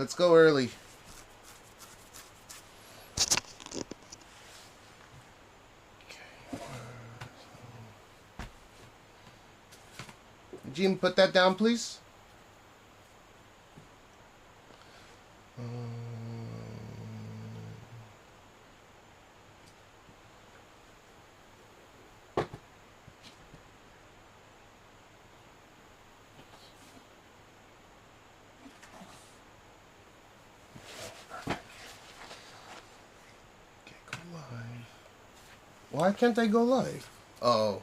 Let's go early. Gene, put that down, please. Why can't I go live? Oh.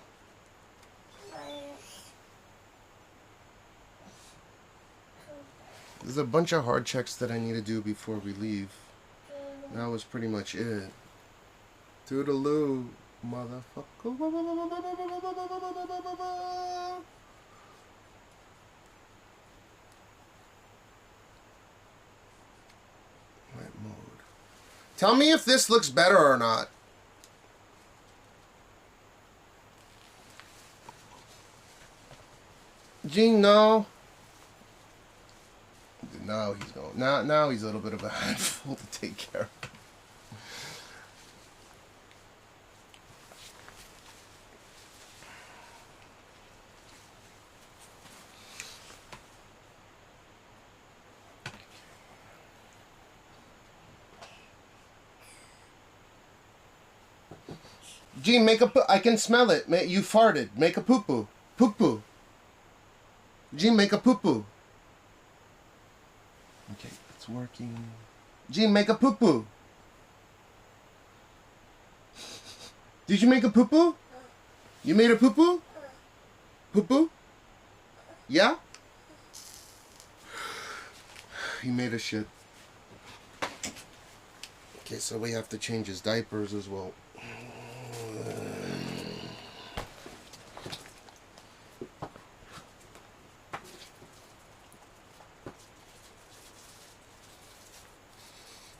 There's a bunch of hard checks that I need to do before we leave. That was pretty much it. Toodaloo, motherfucker. Night mode. Tell me if this looks better or not. Gene, no. Now he's going. Now he's a little bit of a handful to take care of. Gene, make a poo. I can smell it. You farted. Make a poo poo. Poo poo. Gene, make a poo poo. Okay, it's working. Gene, make a poo poo. Did you make a poo poo? You made a poo poo? Poo poo? Yeah? He made a shit. Okay, so we have to change his diapers as well.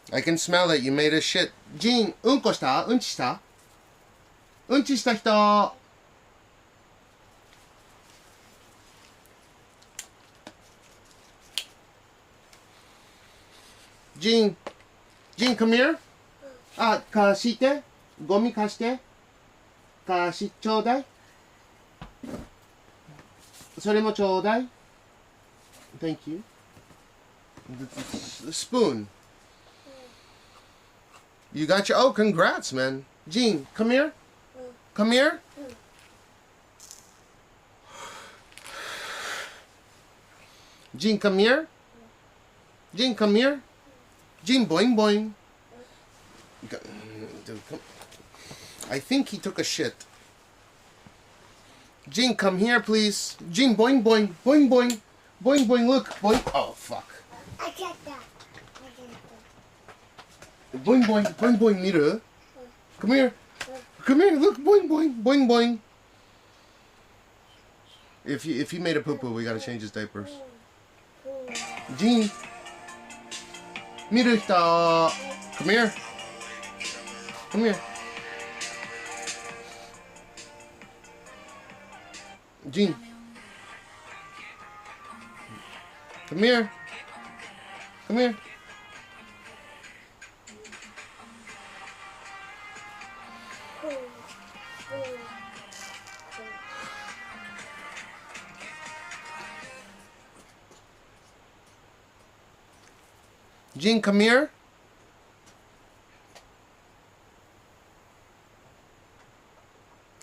I can smell it. You made a shit. Gene, うんこした?うんちした?うんちした人? Gene, come here. あ、貸して。ゴミ貸して。貸しちょうだい。それもちょうだい。Thank you. The spoon. You got your... Oh, congrats, man. Gene, come here. Come here. Gene, come here. Gene, come here. Gene, boing, boing. Dude, come. I think he took a shit. Gene, come here, please. Gene, boing, boing. Boing, boing. Boing, boing, look. Boing. Oh, fuck. I get that. Boing, boing, boing, boing, Mira. Come here. Come here, look, boing, boing, boing, boing. If he made a poo-poo, we gotta change his diapers. Gene. Mira, come here. Come here. Gene. Come here. Come here. Gene, come here.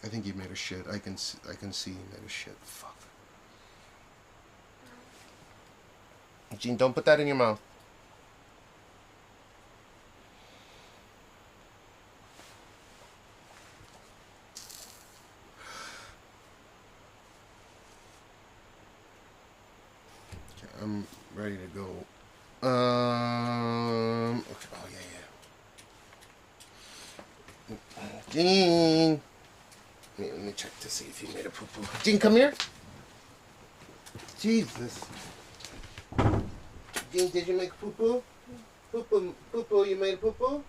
I think he made a shit. I can see he made a shit. Fuck. Gene, don't put that in your mouth. Okay, I'm ready to go. Okay. Oh, yeah. Gene. Let me check to see if he made a poo-poo. Gene, come here. Jesus. Gene, did you make poo-poo? Poo-poo, poo-poo, you made a poo-poo?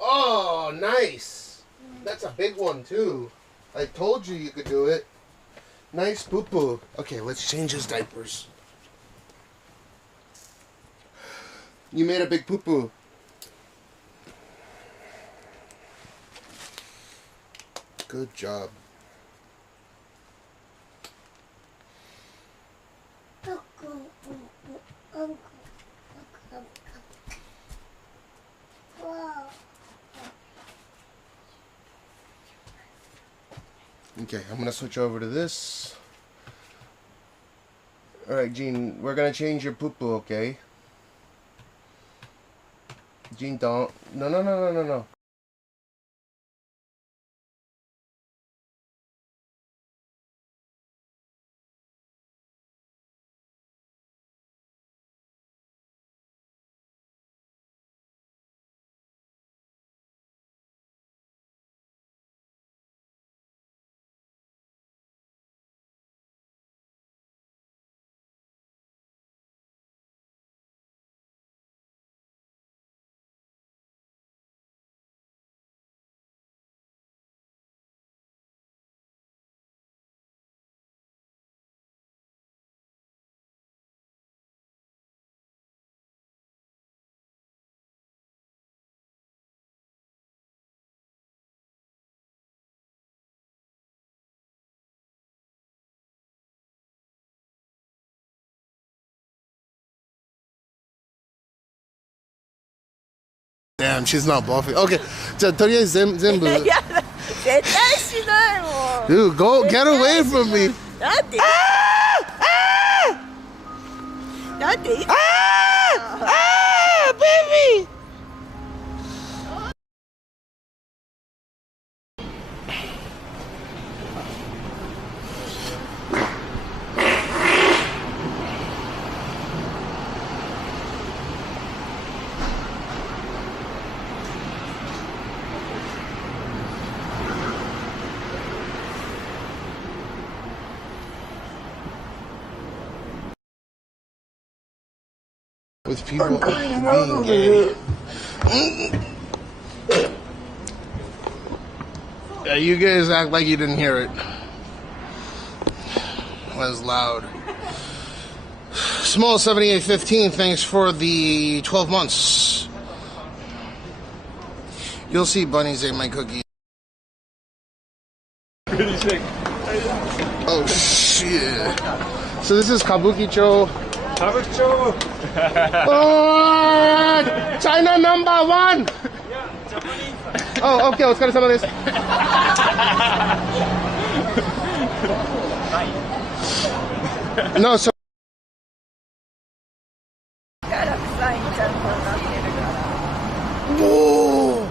Oh, nice. That's a big one, too. I told you you could do it. Nice poo-poo. Okay, let's change his diapers. You made a big poo-poo. Good job. Okay, I'm gonna switch over to this. Alright, Gene, we're gonna change your poo-poo, okay? Gene, don't. No. Damn, she's not buffy. Okay, 자, 토리에서 zenbu. Dude, go get away from me. Baby. With people being gay. Yeah, you guys act like you didn't hear it. It was loud. Small 7815, thanks for the 12 months. You'll see bunnies ate my cookies. Oh shit. So this is Kabukicho. 가볍죠. Oh, China number 1. Oh, okay. お疲れ様です. No, so. Whoa.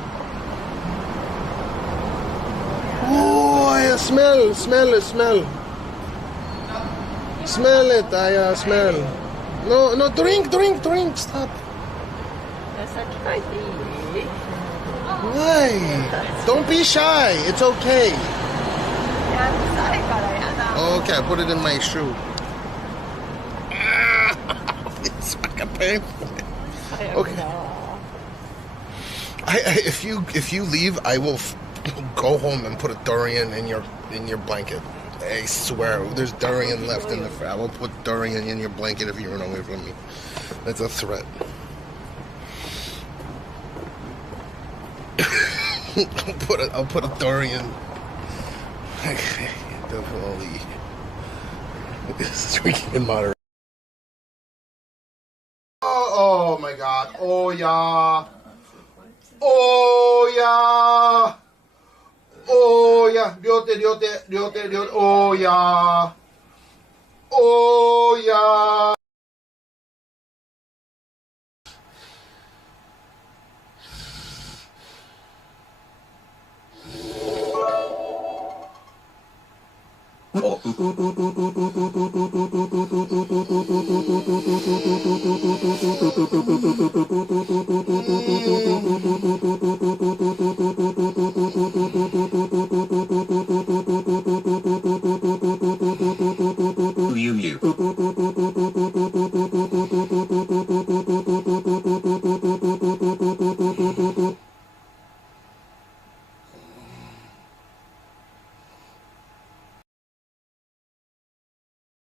Whoa, I smell. Smell it. Smell it. I smell. No, drink. Stop. Why? Don't be shy. It's okay. Okay, I put it in my shoe. It's fucking painful. Okay. If you leave, I will go home and put a durian in your blanket. I swear, there's durian left in the fridge. I will put durian in your blanket if you run away from me. That's a threat. I'll put a durian. Definitely. Drinking in moderation. Oh my God! Oh yeah! Oh yeah! Oh yeah! Ryote. Oh yeah! Oh yeah!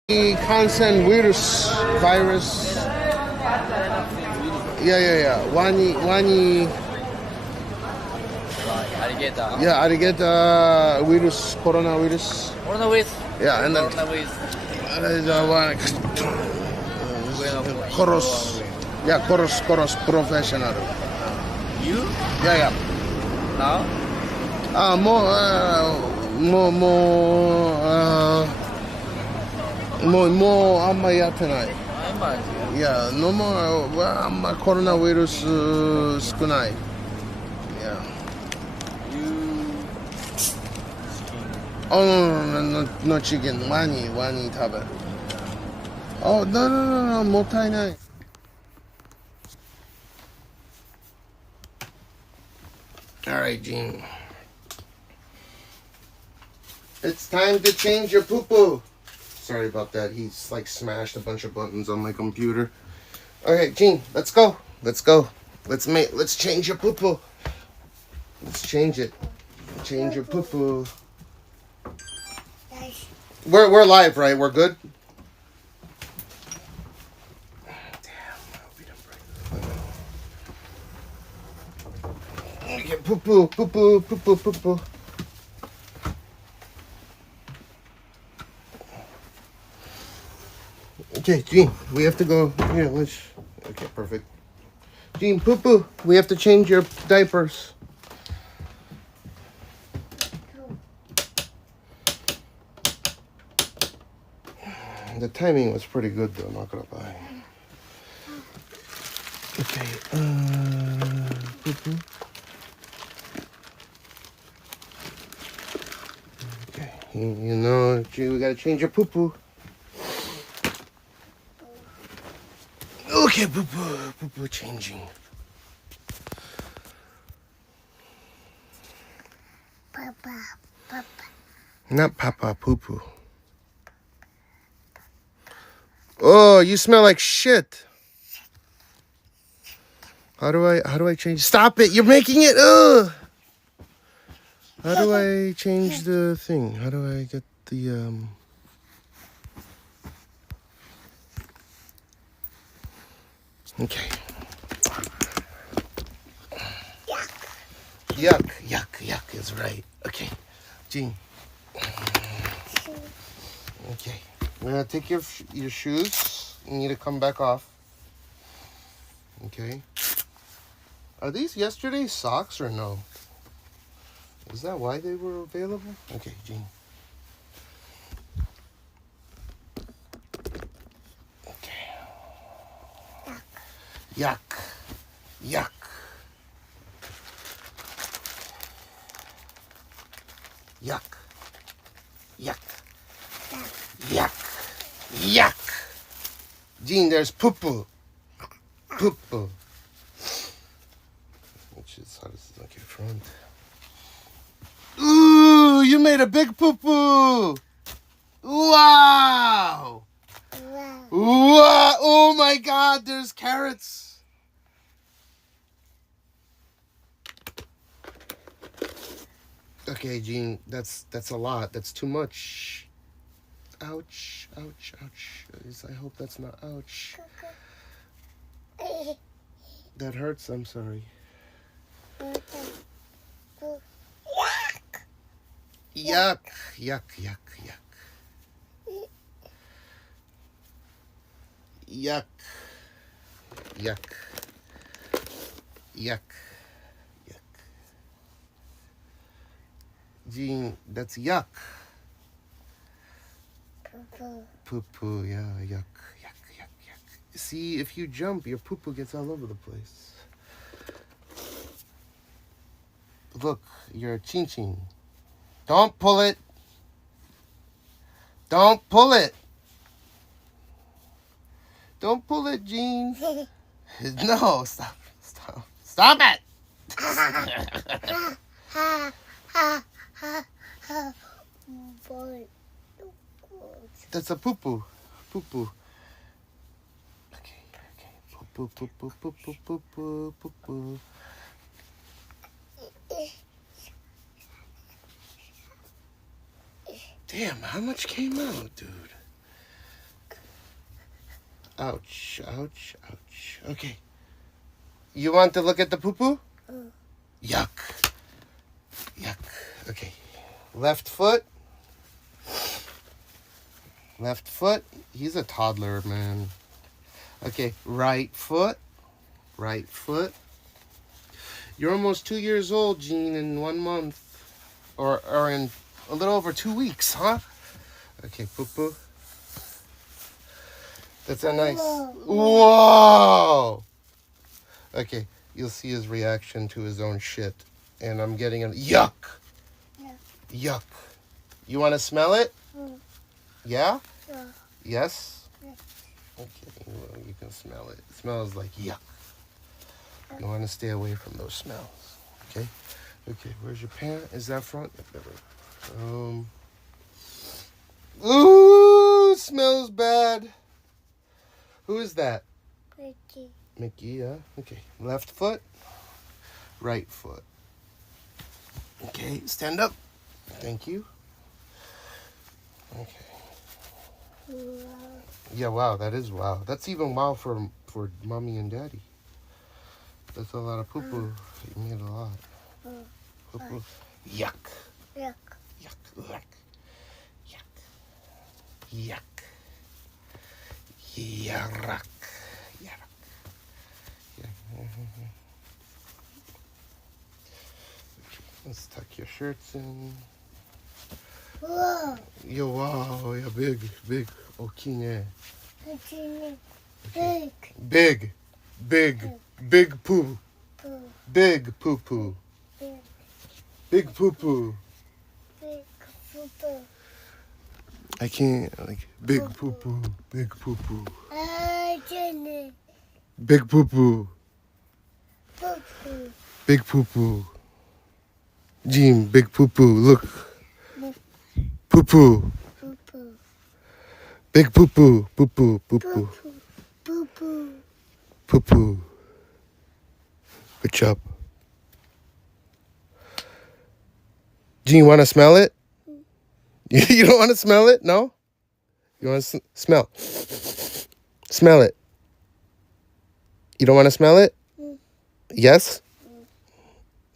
The constant virus. Yeah. Wani. Alligator. Yeah, alligator virus, coronavirus. Coronavirus. Yeah, and then Coronavirus. Coros. Yeah, Coros professional. You? Yeah. Now? More 아마 tonight. I'm bad. Yeah, no more. 아마 coronavirus少ない. Yeah. You. Oh no chicken. Wani tabe. Oh no, もったいない. All right, Gene. It's time to change your poo-poo. Sorry about that. He's like smashed a bunch of buttons on my computer. Okay, Gene, let's go. Let's change your poo-poo. Let's change it. Change your poo-poo. We're live, right? We're good? Okay, poo-poo. Okay, Gene, we have to go. Here, let's. Okay, perfect. Gene, poo-poo, we have to change your diapers. The timing was pretty good, though, not gonna lie. Okay, poo-poo. Okay, you know, Gene, we gotta change your poo-poo. Okay, poo-poo changing. Papa. Not Papa, poo-poo. Oh, you smell like shit. How do I change? Stop it! You're making it. Ugh. How do I change the thing? How do I get the Okay. Yuck is right. Okay, Gene. Okay, we're gonna take your shoes. You need to come back off. Okay. Are these yesterday's socks or no? Is that why they were available? Okay, Gene. Okay. Yuck. Yuck. Gene, there's poo-poo. Poo-poo. Which is, how does it look in front? Ooh, you made a big poo-poo. Wow. Oh my God, there's carrots. Okay, Gene, that's a lot. That's too much. Ouch. I hope that's not ouch. That hurts, I'm sorry. Yuck. Gene, that's yuck. Poo-poo, yeah, yuck. See, if you jump, your poo-poo gets all over the place. Look, you're chin-chin. Don't pull it. Don't pull it, Gene. No, stop it. That's a poo-poo. Okay. Poo-poo. Damn, how much came out, dude? Ouch. Okay. You want to look at the poo-poo? Yuck. Yuck. Okay. Left foot. Left foot. He's a toddler, man. Okay. Right foot. Right foot. You're almost 2 years old, Gene, in 1 month. Or in a little over 2 weeks, huh? Okay, poo-poo. That's a nice... Whoa! Okay, you'll see his reaction to his own shit. And I'm getting a... Yuck! Yuck. You want to smell it? Yeah? Yes? Okay, well, you can smell it. It smells like yuck. You want to stay away from those smells. Okay? Okay, where's your pant? Is that front? Ooh, smells bad. Who is that? Mickey. Mickey, yeah. Okay, left foot, right foot. Okay, stand up. Thank you. Okay. Yeah, wow, that is wow. That's even wow for mommy and daddy. That's a lot of poo-poo. You made a lot. Poo-poo. Yuck. Yuck. Yuck. Yuck. Yuck. Yuck. Yuck. Yuck. Let's tuck your shirts in. Whoa. Yo, wow, yeah, big. Okay. Big. Big poo. Poo. Big poo-poo. Big. Big poo-poo. Big. Poo. I can't, like, big poo-poo. Big poo-poo. Jenny. Big poo-poo. Poo. Big poo-poo. Gene, big poo-poo. Look. Poo-poo. Poo. Big poo-poo. Poo-poo. Poo-poo. Poo. Poo-poo. Good job. Gene, want to smell it? You don't want to smell it? No? You want to smell? Smell it. You don't want to smell it? Yes?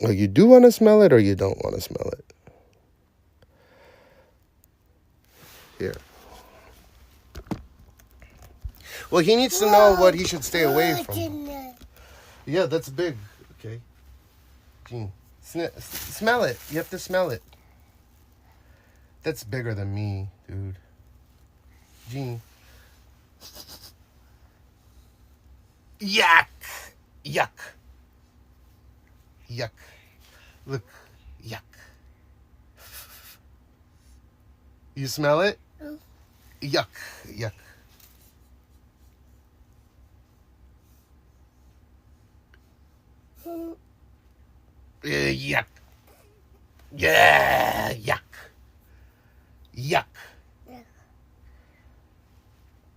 Well, you do want to smell it or you don't want to smell it? Here. Well, he needs to know what he should stay away from. Yeah, that's big. Okay. Gene, smell it. You have to smell it. That's bigger than me, dude. Gene. Yuck. Yuck. Yuck. Look. Yuck. You smell it? Yuck. Yuck. Yuck. Yeah. Yuck. Yuck.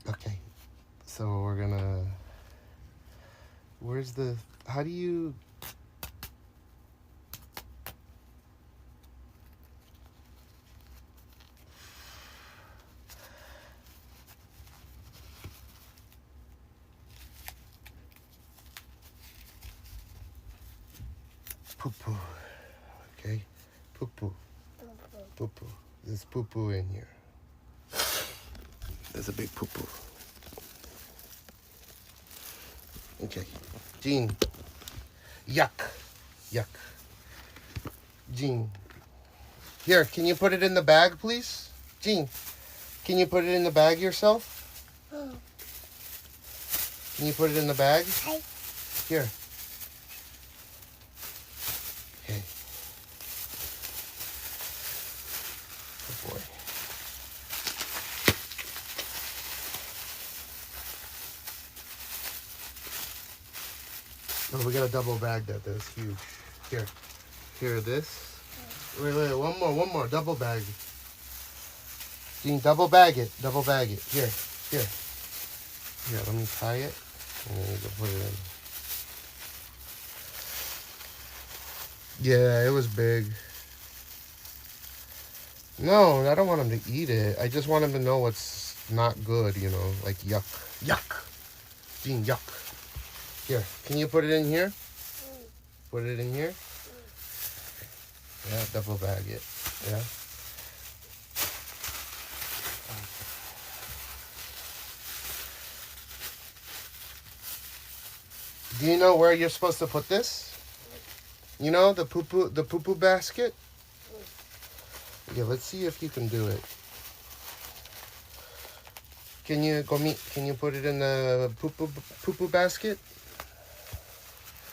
Okay. So we're gonna... Where's the... How do you... Poo-poo. Okay? Poo-poo. Poo-poo. There's poo-poo in here. There's a big poo-poo. Okay. Gene. Yuck. Yuck. Gene. Here, can you put it in the bag, please? Gene, can you put it in the bag yourself? Can you put it in the bag? Here. Okay. Good boy. Oh, we got a double bag that. That's huge. Here. Here, this. Wait, one more. Double bag. Gene, double bag it. Double bag it. Here. Here, let me tie it. And then you can put it in. Yeah, it was big. No, I don't want him to eat it. I just want him to know what's not good, you know, like yuck. Yuck. Gene, yuck. Here, can you put it in here? Put it in here? Yeah, double bag it. Yeah. Do you know where you're supposed to put this? You know, the poo-poo basket? Yeah, let's see if you can do it. Can you put it in the poo-poo basket?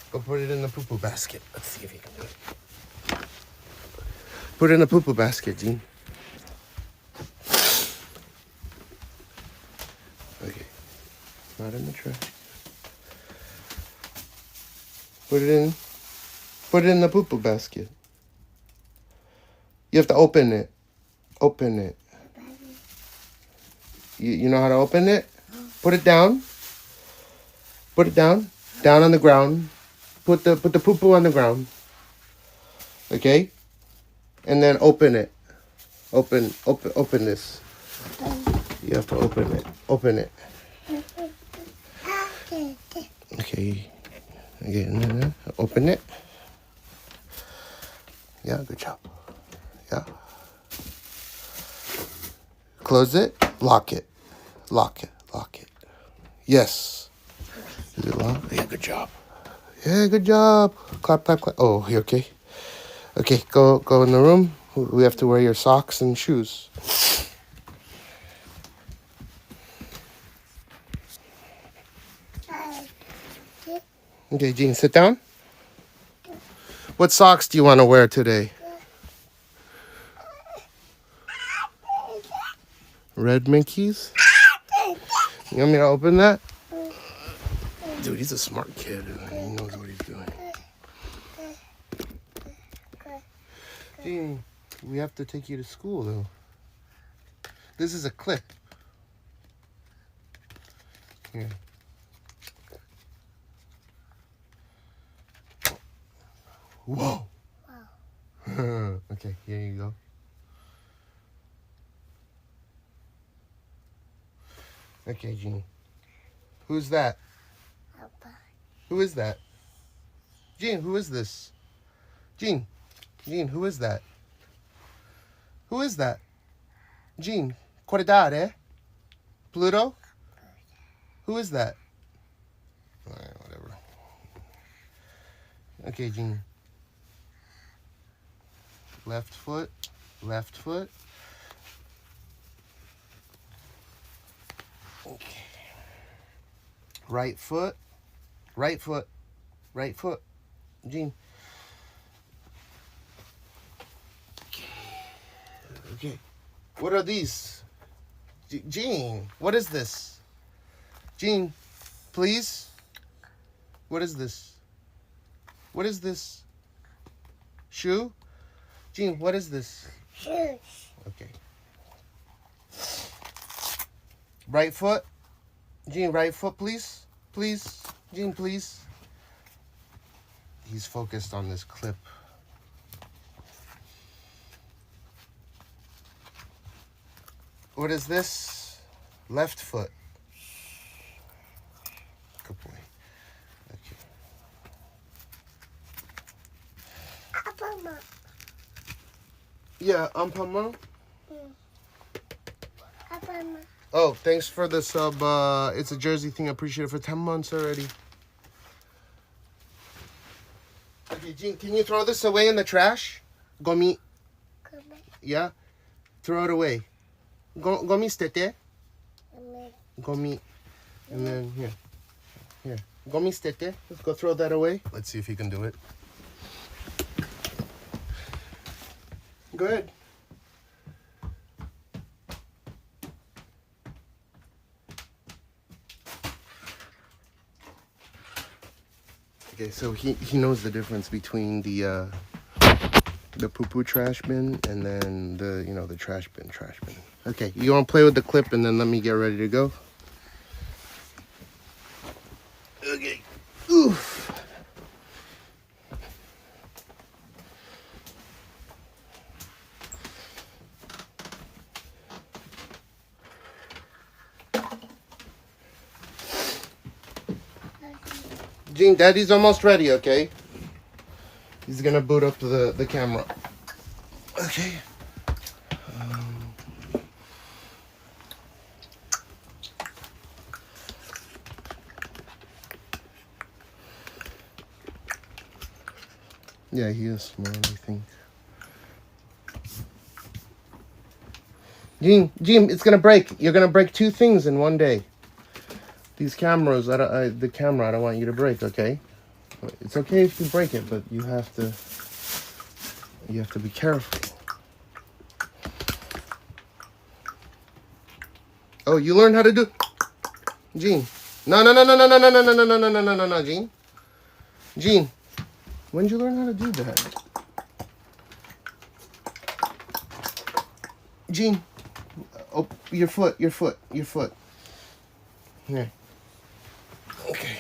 Go put it in the poo-poo basket. Let's see if you can do it. Put it in the poo-poo basket, Gene. Okay. Not in the trash. Put it in the poo-poo basket. You have to open it. Open it. You know how to open it? Put it down. Put it down. Down on the ground. Put the poo-poo on the ground. Okay? And then open it. Open this. You have to open it. Open it. Okay. Okay, and then open it. Yeah, good job. Yeah. Close it. Lock it. Lock it. Lock it. Yes. Is it locked? Yeah, good job. Yeah, good job. Clap, clap, clap. Oh, you okay? Okay, go in the room. We have to wear your socks and shoes. Okay, Gene, sit down. What socks do you want to wear today? Red Minkies? You want me to open that? Dude, he's a smart kid. He knows what he's doing. Gene, we have to take you to school, though. This is a clip. Here. Whoa. Wow. Okay, here you go. Okay, Gene. Who's that? Papa. Who is that? Gene, who is this? Gene, who is that? Who is that? Gene, Corridare? Pluto? Who is that? Alright, whatever. Okay, Gene. Left foot, left foot. Okay. Right foot, right foot, right foot. Gene. Okay. What are these? Gene, what is this? Gene, please. What is this? What is this? Shoe? Gene, what is this? Shoes. Okay. Right foot. Gene, right foot, please. Please. Gene, please. He's focused on this clip. What is this? Left foot. Good boy. Okay. Papa. Yeah, Pama. Papa. Oh, thanks for the sub. It's a Jersey thing. I appreciate it for 10 months already. Okay, Gene, can you throw this away in the trash? Gomi. Yeah? Throw it away. Gomi stete. Gomi. And then here. Here. Gomi stete. Let's go throw that away. Let's see if he can do it. Go ahead. Okay, so he knows the difference between the poo-poo trash bin and then the trash bin. Okay, you want to play with the clip and then let me get ready to go? Okay. Oof. Gene, Daddy's almost ready, okay? He's gonna boot up the camera. Okay. Yeah, he is smart, I think. Gene, it's gonna break. You're gonna break 2 things in one day. These cameras, the camera, I don't want you to break, okay? It's okay if you break it, but you have to be careful. Oh, you learned how to do, Gene. No, Gene. Gene, when did you learn how to do that? Gene, oh, your foot. Here. Okay.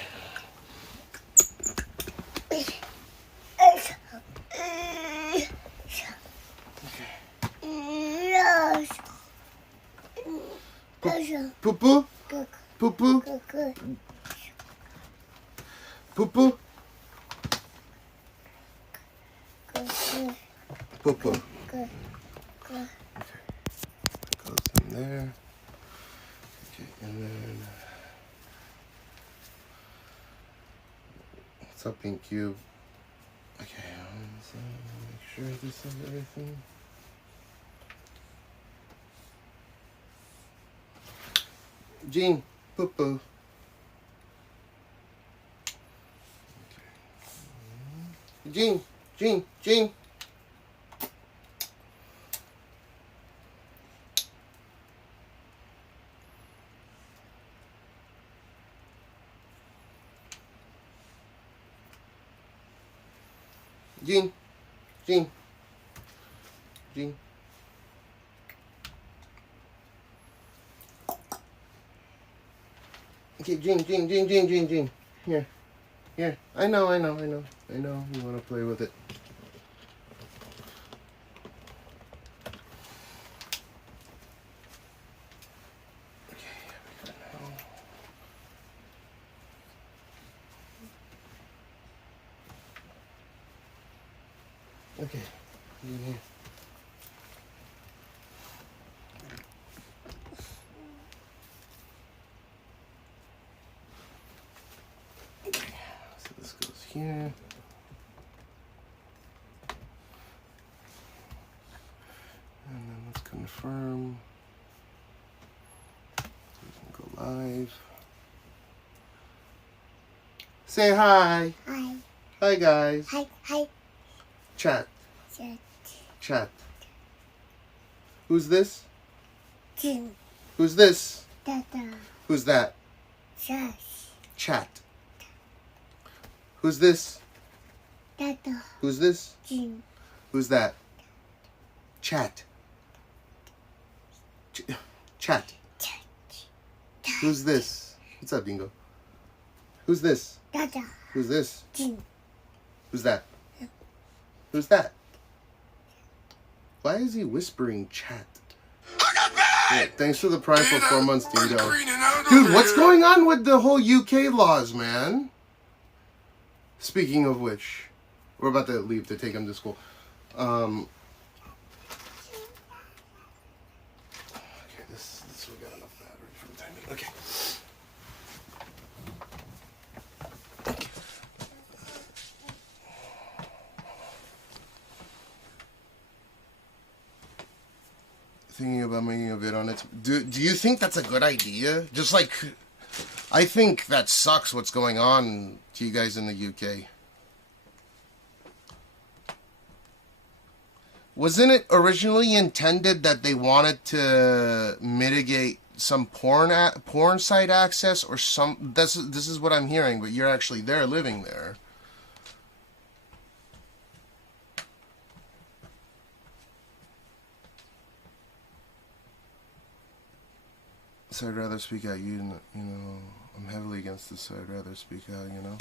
Poo-poo? Poo-poo? Poo-poo? Poo-poo. Okay. Goes in there. Okay, and then... What's up, Pink Cube? Okay, so make sure this is everything. Gene, poo-poo. Okay. Gene. Gene. Gene, Gene. Okay, Gene. Here. I know. You want to play with it. Okay, here we go now. Okay, in here. So this goes here. And then let's confirm. We can go live. Say hi. Hi. Hi, guys. Hi. Chat. Chat. Who's this? Jim. Who's this? Dada. Who's that? Sash. Chat. Who's this? Dada. Who's this? Jim. Who's that? Chat. Chat. Who's this? What's up, Dingo? Who's this? Dada. Who's this? Jim. Who's that? Who's that? Why is he whispering chat? Yeah, thanks for the Prime for 4 months, Dingo. Dude, what's going on with the whole UK laws, man? Speaking of which, we're about to leave to take him to school. Okay, this we got enough battery for the time being. Okay. Thinking about making a vid on it. Do you think that's a good idea? Just like, I think that sucks what's going on to you guys in the UK. Wasn't it originally intended that they wanted to mitigate some porn site access or some? This is what I'm hearing, but you're actually there, living there. So I'd rather speak out. You know, I'm heavily against this, so I'd rather speak out. You know.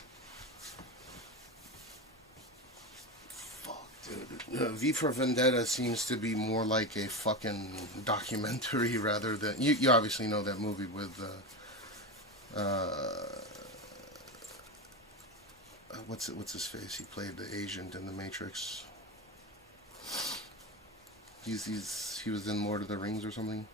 Fuck, dude. V for Vendetta seems to be more like a fucking documentary rather than you obviously know that movie with what's his face? He played the agent in the Matrix. He was in Lord of the Rings or something.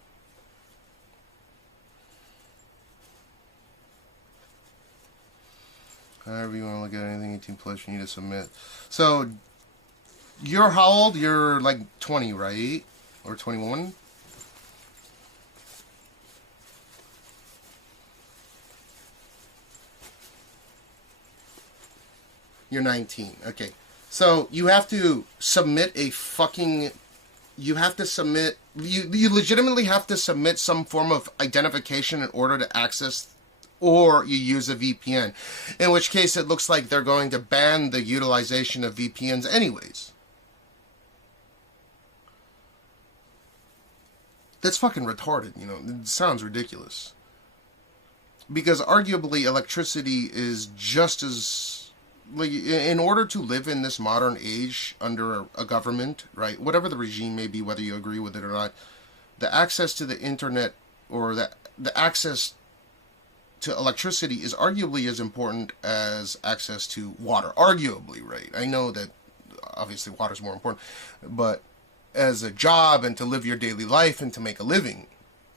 However you want to look at anything 18 plus, you need to submit. So, you're how old? You're like 20, right? Or 21? You're 19. Okay. So, you have to submit a fucking... You have to submit... You legitimately have to submit some form of identification in order to access... Or you use a VPN. In which case, it looks like they're going to ban the utilization of VPNs anyways. That's fucking retarded, you know. It sounds ridiculous. Because arguably, electricity is just as... Like, in order to live in this modern age under a government, right, whatever the regime may be, whether you agree with it or not, the access to the internet or the access to electricity is arguably as important as access to water. Arguably, right? I know that obviously water is more important, but as a job and to live your daily life and to make a living,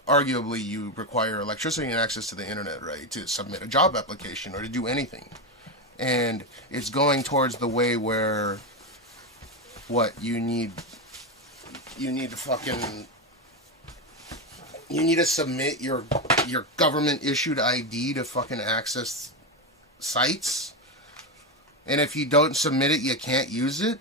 arguably you require electricity and access to the internet, right, to submit a job application or to do anything. And it's going towards the way where what you need to fucking... You need to submit your government-issued ID to fucking access sites. And if you don't submit it, you can't use it.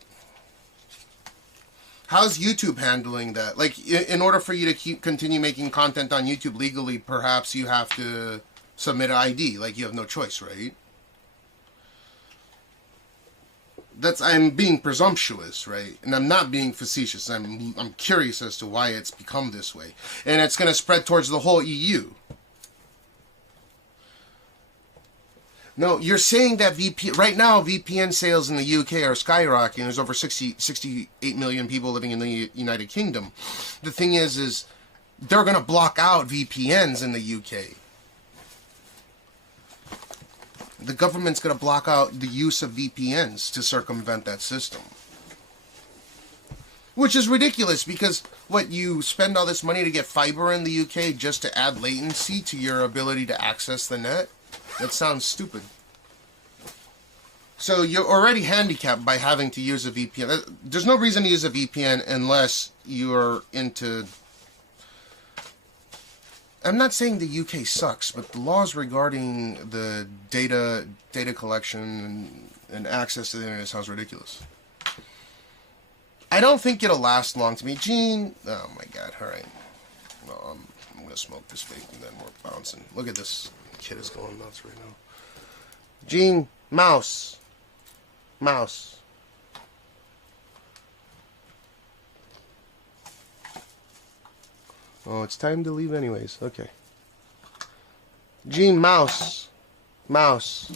How's YouTube handling that? Like, in order for you to continue making content on YouTube legally, perhaps you have to submit an ID. Like, you have no choice, right? I'm being presumptuous, right? And I'm not being facetious. I'm curious as to why it's become this way. And it's going to spread towards the whole EU. No, you're saying that right now VPN sales in the UK are skyrocketing. There's over 68 million people living in the United Kingdom. The thing is they're going to block out VPNs in the UK. The government's going to block out the use of VPNs to circumvent that system. Which is ridiculous because, what, you spend all this money to get fiber in the UK just to add latency to your ability to access the net? That sounds stupid. So you're already handicapped by having to use a VPN. There's no reason to use a VPN unless you're into... I'm not saying the UK sucks, but the laws regarding the data collection and access to the internet sounds ridiculous. I don't think it'll last long to me. Gene, oh my god, alright. No, I'm gonna smoke this vape and then we're bouncing. Look at this. The kid is going nuts right now. Gene, mouse. Mouse. Oh, it's time to leave anyways. Okay. Gene, mouse. Mouse.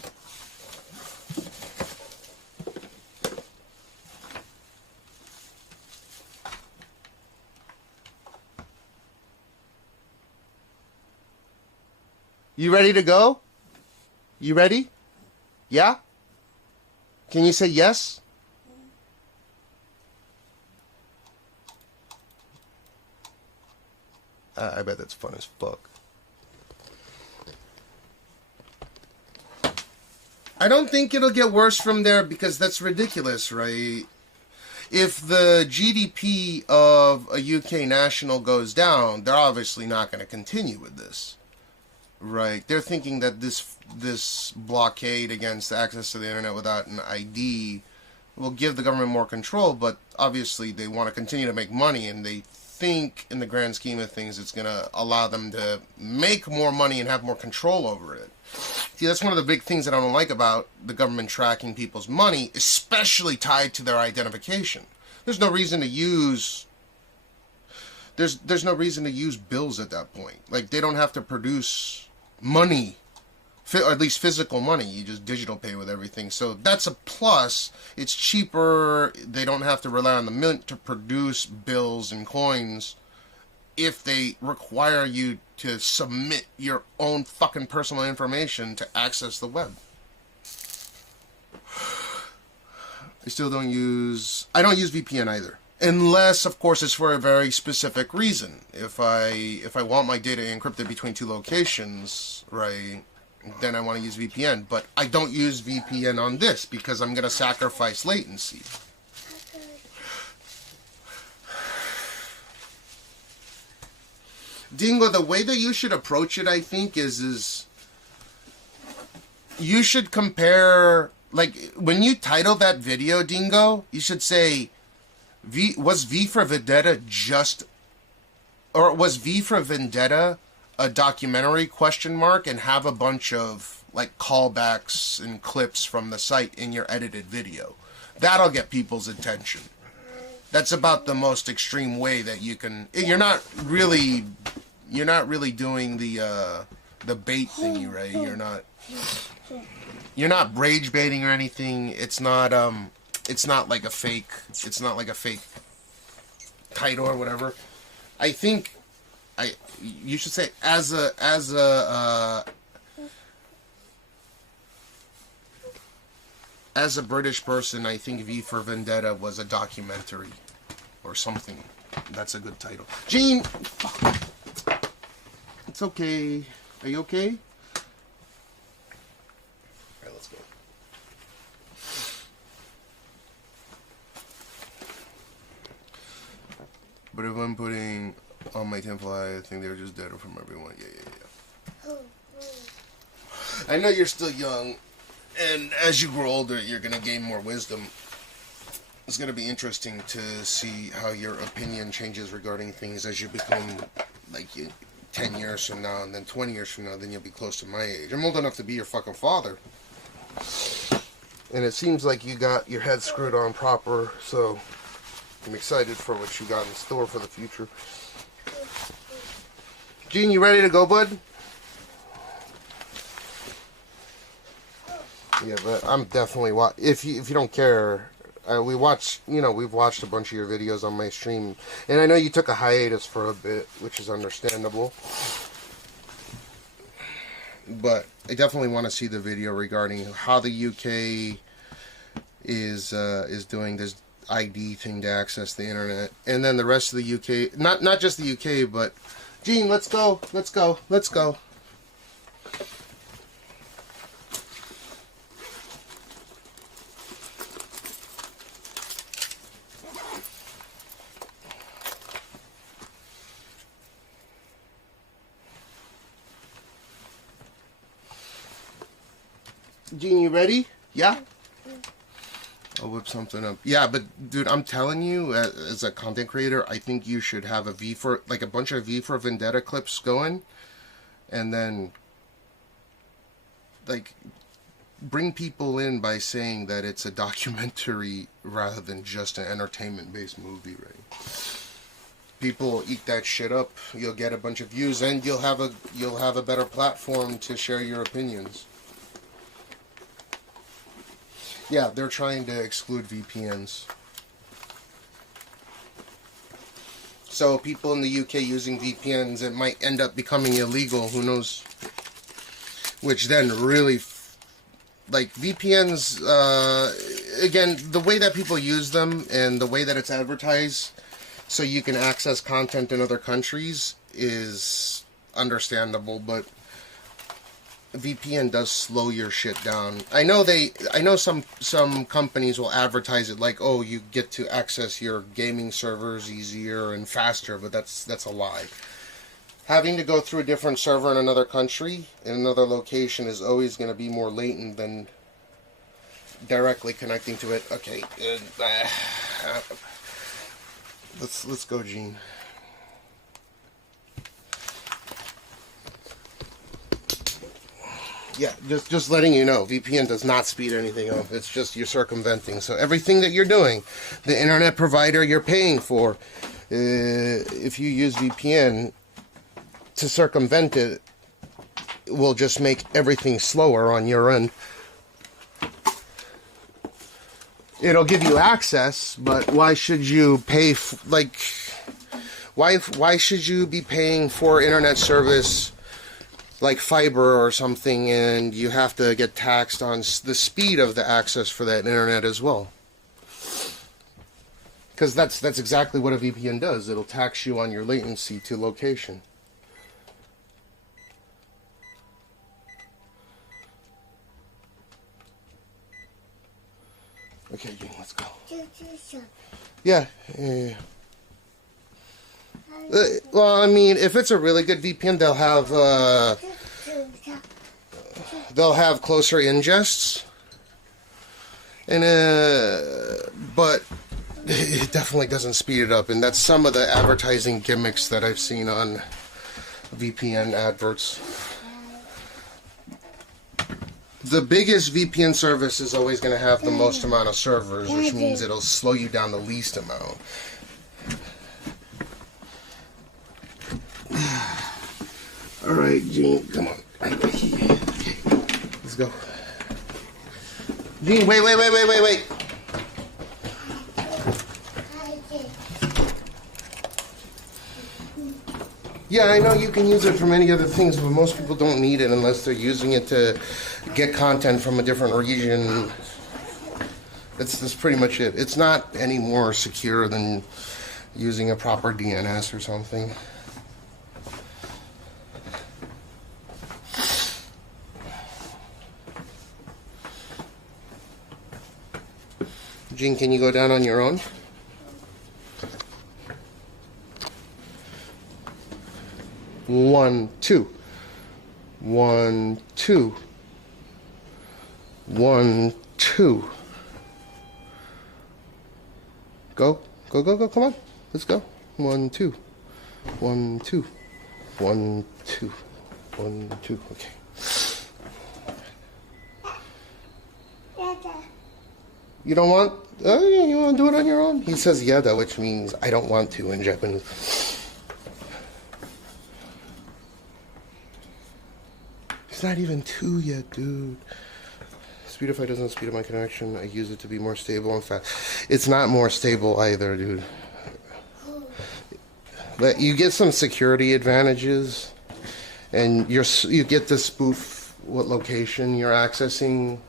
You ready to go? You ready? Yeah? Can you say yes? I bet that's fun as fuck. I don't think it'll get worse from there because that's ridiculous, right? If the GDP of a UK national goes down, they're obviously not going to continue with this. Right? They're thinking that this blockade against access to the internet without an ID will give the government more control, but obviously they want to continue to make money, and they think in the grand scheme of things it's going to allow them to make more money and have more control over it. See, that's one of the big things that I don't like about the government tracking people's money, especially tied to their identification. There's no reason to use there's no reason to use bills at that point. Like, they don't have to produce money, or at least physical money. You just digital pay with everything. So that's a plus. It's cheaper. They don't have to rely on the mint to produce bills and coins if they require you to submit your own fucking personal information to access the web. I still don't use... I don't use VPN either. Unless, of course, it's for a very specific reason. If I want my data encrypted between two locations, right, then I want to use VPN. But I don't use VPN on this because I'm going to sacrifice latency. Dingo, the way that you should approach it, I think, is you should compare, like, when you title that video, Dingo, you should say, was V for Vendetta or was V for Vendetta a documentary, question mark, and have a bunch of, like, callbacks and clips from the site in your edited video. That'll get people's attention. That's about the most extreme way that you can... You're not really doing the bait thingy, right? You're not rage baiting or anything. It's not like a fake title or whatever. I think you should say as a British person, I think V for Vendetta was a documentary or something. That's a good title. Gene, it's okay. Are you okay? All right, let's go. But if I'm putting on my temple, I think they're just dead from everyone. Yeah. I know you're still young, and as you grow older, you're going to gain more wisdom. It's going to be interesting to see how your opinion changes regarding things as you become, like, 10 years from now, and then 20 years from now, then you'll be close to my age. I'm old enough to be your fucking father. And it seems like you got your head screwed on proper, so I'm excited for what you got in store for the future. Gene, you ready to go, bud? Yeah, but I'm definitely if you don't care, we've watched a bunch of your videos on my stream, and I know you took a hiatus for a bit, which is understandable. But I definitely want to see the video regarding how the UK is doing this ID thing to access the internet, and then the rest of the UK, not just the UK, but Gene, let's go. Gene, you ready? Yeah? I'll whip something up. Yeah, but dude, I'm telling you, as a content creator, I think you should have a bunch of V for Vendetta clips going, and then, like, bring people in by saying that it's a documentary rather than just an entertainment-based movie, right? People will eat that shit up. You'll get a bunch of views, and you'll have a better platform to share your opinions. Yeah, they're trying to exclude VPNs. So people in the UK using VPNs, it might end up becoming illegal, who knows? Which then really, like, VPNs, again, the way that people use them and the way that it's advertised so you can access content in other countries is understandable, but VPN does slow your shit down. I know some companies will advertise it like, oh, you get to access your gaming servers easier and faster, but that's a lie. Having to go through a different server in another country, in another location, is always going to be more latent than directly connecting to it. Okay, let's go, Gene. Yeah, just letting you know, VPN does not speed anything up. It's just you're circumventing. So everything that you're doing, the internet provider you're paying for, if you use VPN to circumvent it, will just make everything slower on your end. It'll give you access, but why should you pay? Why should you be paying for internet service like fiber or something, and you have to get taxed on the speed of the access for that internet as well? Because that's exactly what a VPN does. It'll tax you on your latency to location. Okay, Gene, let's go. Yeah. Well, I mean, if it's a really good VPN, they'll have closer ingests, and but it definitely doesn't speed it up, and that's some of the advertising gimmicks that I've seen on VPN adverts. The biggest VPN service is always going to have the most amount of servers, which means it'll slow you down the least amount. All right, Gene, come on. Okay, let's go. Gene, wait. Yeah, I know you can use it for many other things, but most people don't need it unless they're using it to get content from a different region. That's pretty much it. It's not any more secure than using a proper DNS or something. Gene, can you go down on your own? One, two. 1, 2. 1, 2. Go, come on. Let's go. 1, 2. 1, 2. 1, 2. 1, 2. Okay. You don't want? You want to do it on your own? He says yada, which means I don't want to in Japanese. It's not even 2 yet, dude. Speedify doesn't speed up my connection. I use it to be more stable and fast. It's not more stable either, dude. But you get some security advantages, and you get to spoof what location you're accessing.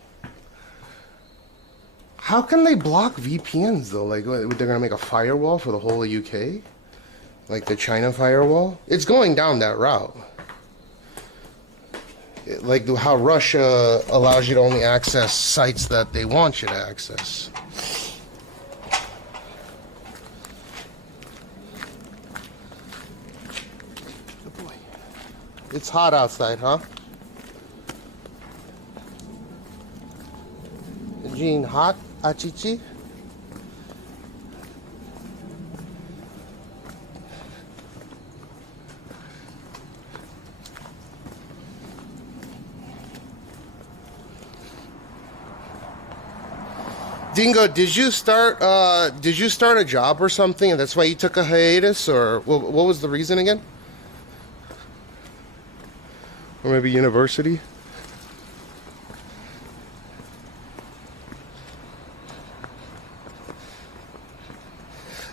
How can they block VPNs though? Like, they're gonna make a firewall for the whole of UK, like the China firewall? It's going down that route. Like how Russia allows you to only access sites that they want you to access. Good boy. It's hot outside, huh? Gene, hot? Achichi? Dingo, did you start a job or something, and that's why you took a hiatus, or what was the reason again? Or maybe university?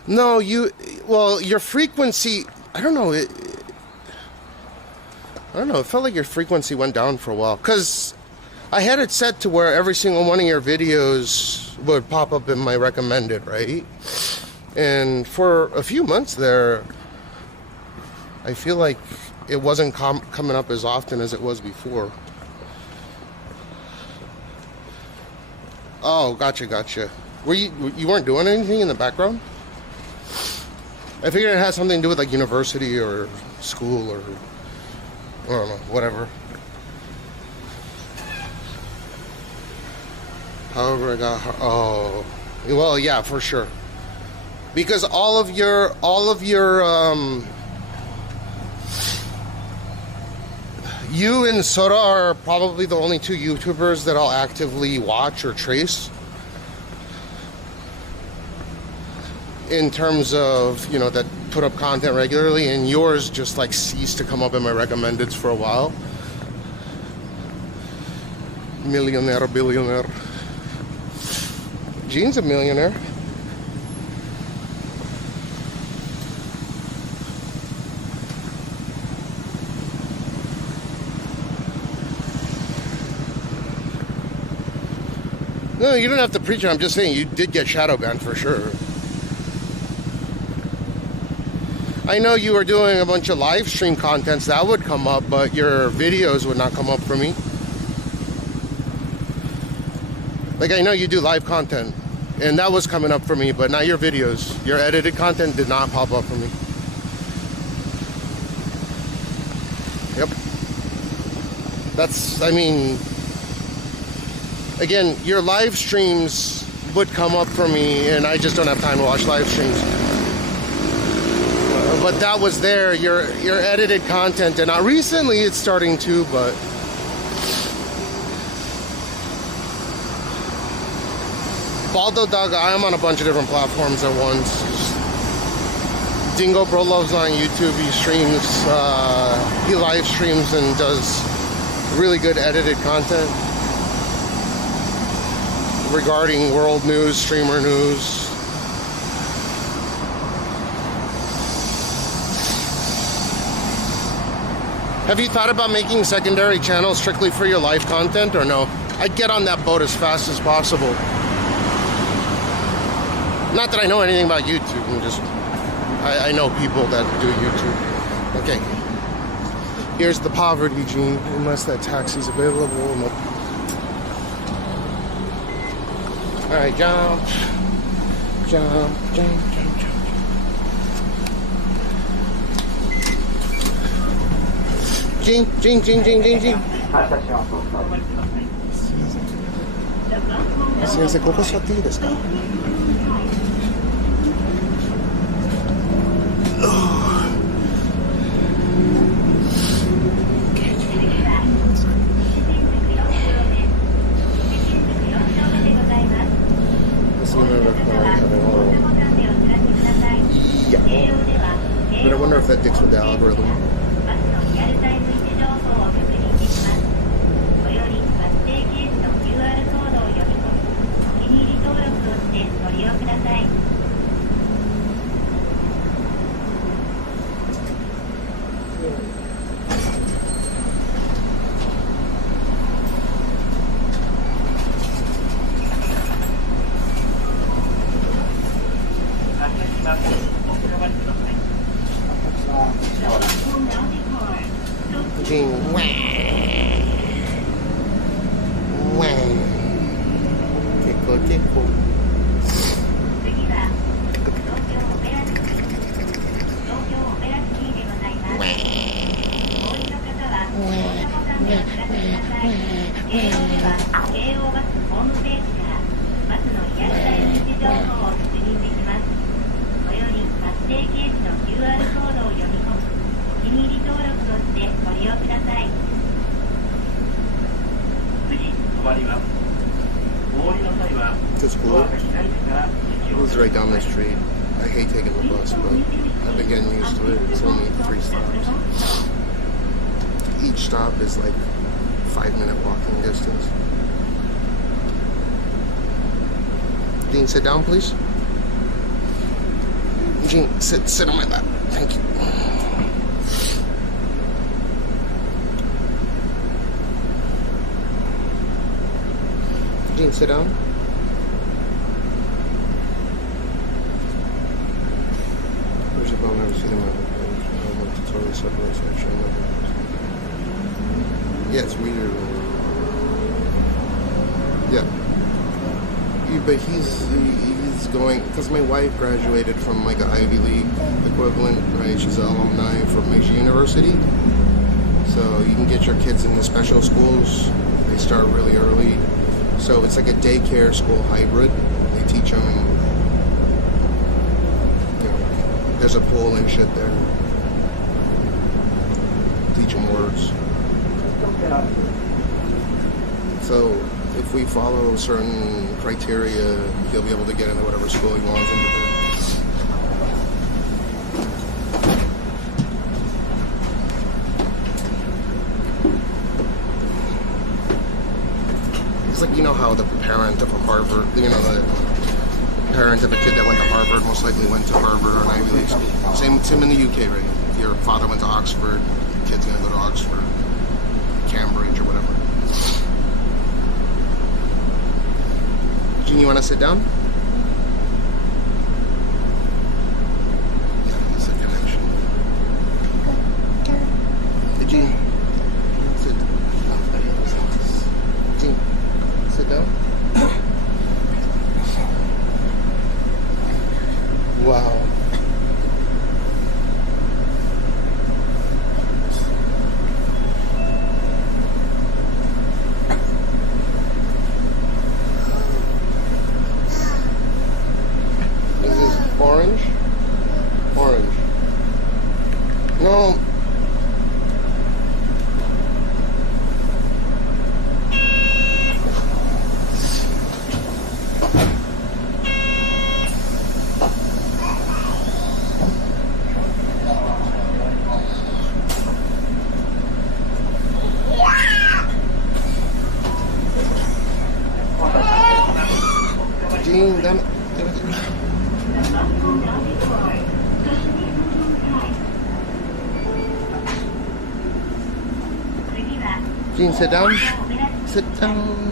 No, your frequency, I don't know, it felt like your frequency went down for a while, because I had it set to where every single one of your videos would pop up in my recommended, right? And for a few months there, I feel like it wasn't coming up as often as it was before. Oh, gotcha. You weren't doing anything in the background? I figured it had something to do with like university or school or I don't know, whatever. However, I got her. Oh, well, yeah, for sure. Because all of your, you and Sora are probably the only 2 YouTubers that I'll actively watch or trace. In terms of, that put up content regularly, and yours just like ceased to come up in my recommendeds for a while. Millionaire, billionaire. Gene's a millionaire. No, you don't have to preach it. I'm just saying you did get shadow banned for sure. I know you were doing a bunch of live stream contents that would come up, but your videos would not come up for me. Like, I know you do live content, and that was coming up for me, but not your videos. Your edited content did not pop up for me. Yep. That's, I mean, again, your live streams would come up for me, and I just don't have time to watch live streams. But that was there, your edited content, and recently it's starting to, but Baldo Dog, I am on a bunch of different platforms at once. Dingo Bro Loves on YouTube. He streams, he live streams and does really good edited content regarding world news, streamer news. Have you thought about making secondary channels strictly for your live content, or no? I'd get on that boat as fast as possible. Not that I know anything about YouTube, I know people that do YouTube. Okay. Here's the poverty gene, unless that taxi's available. Nope. Alright, jump. Jump, jump, jump, jump. Jing, jing, jing, jing, jing, jing. すみません、ここ座っていいですか? Yeah. But I wonder if that dicks with the algorithm. It's cool. It was right down the street. I hate taking the bus, but I've been getting used to it. It's only 3 stops. Each stop is like 5-minute walking distance. Dean, sit down, please. Eugene, sit on my lap. Thank you. Eugene, sit down. There's a bone I've seen in my tutorial separation section. Yeah, it's weird. Yeah. But he's going, because my wife graduated from like an Ivy League equivalent, right? She's an alumni from Meiji University. So you can get your kids into special schools. They start really early. So it's like a daycare school hybrid. They teach them, you know, there's a pool and shit there. Teach them words. So if we follow certain criteria, he'll be able to get into whatever school he wants into. It's like, you know how the parent of a Harvard, you know, the parent of a kid that went to Harvard most likely went to Harvard or an Ivy League school. Same in the UK, right? If your father went to Oxford, the kid's gonna go to Oxford, Cambridge, or whatever. Gene, you want to sit down? Yeah, it's a connection. Jean, sit down. Sit down.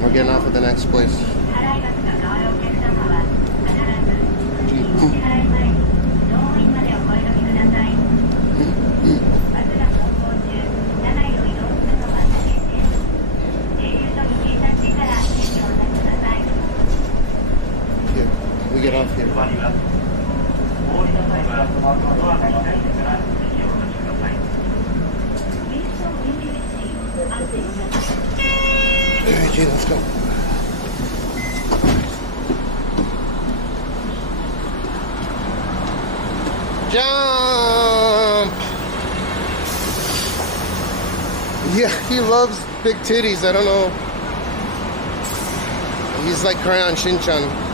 We're getting off at the next place. We get off here. Alright, Gene, let's go. Jump! Yeah, he loves big titties. I don't know. He's like Crayon Shin-chan.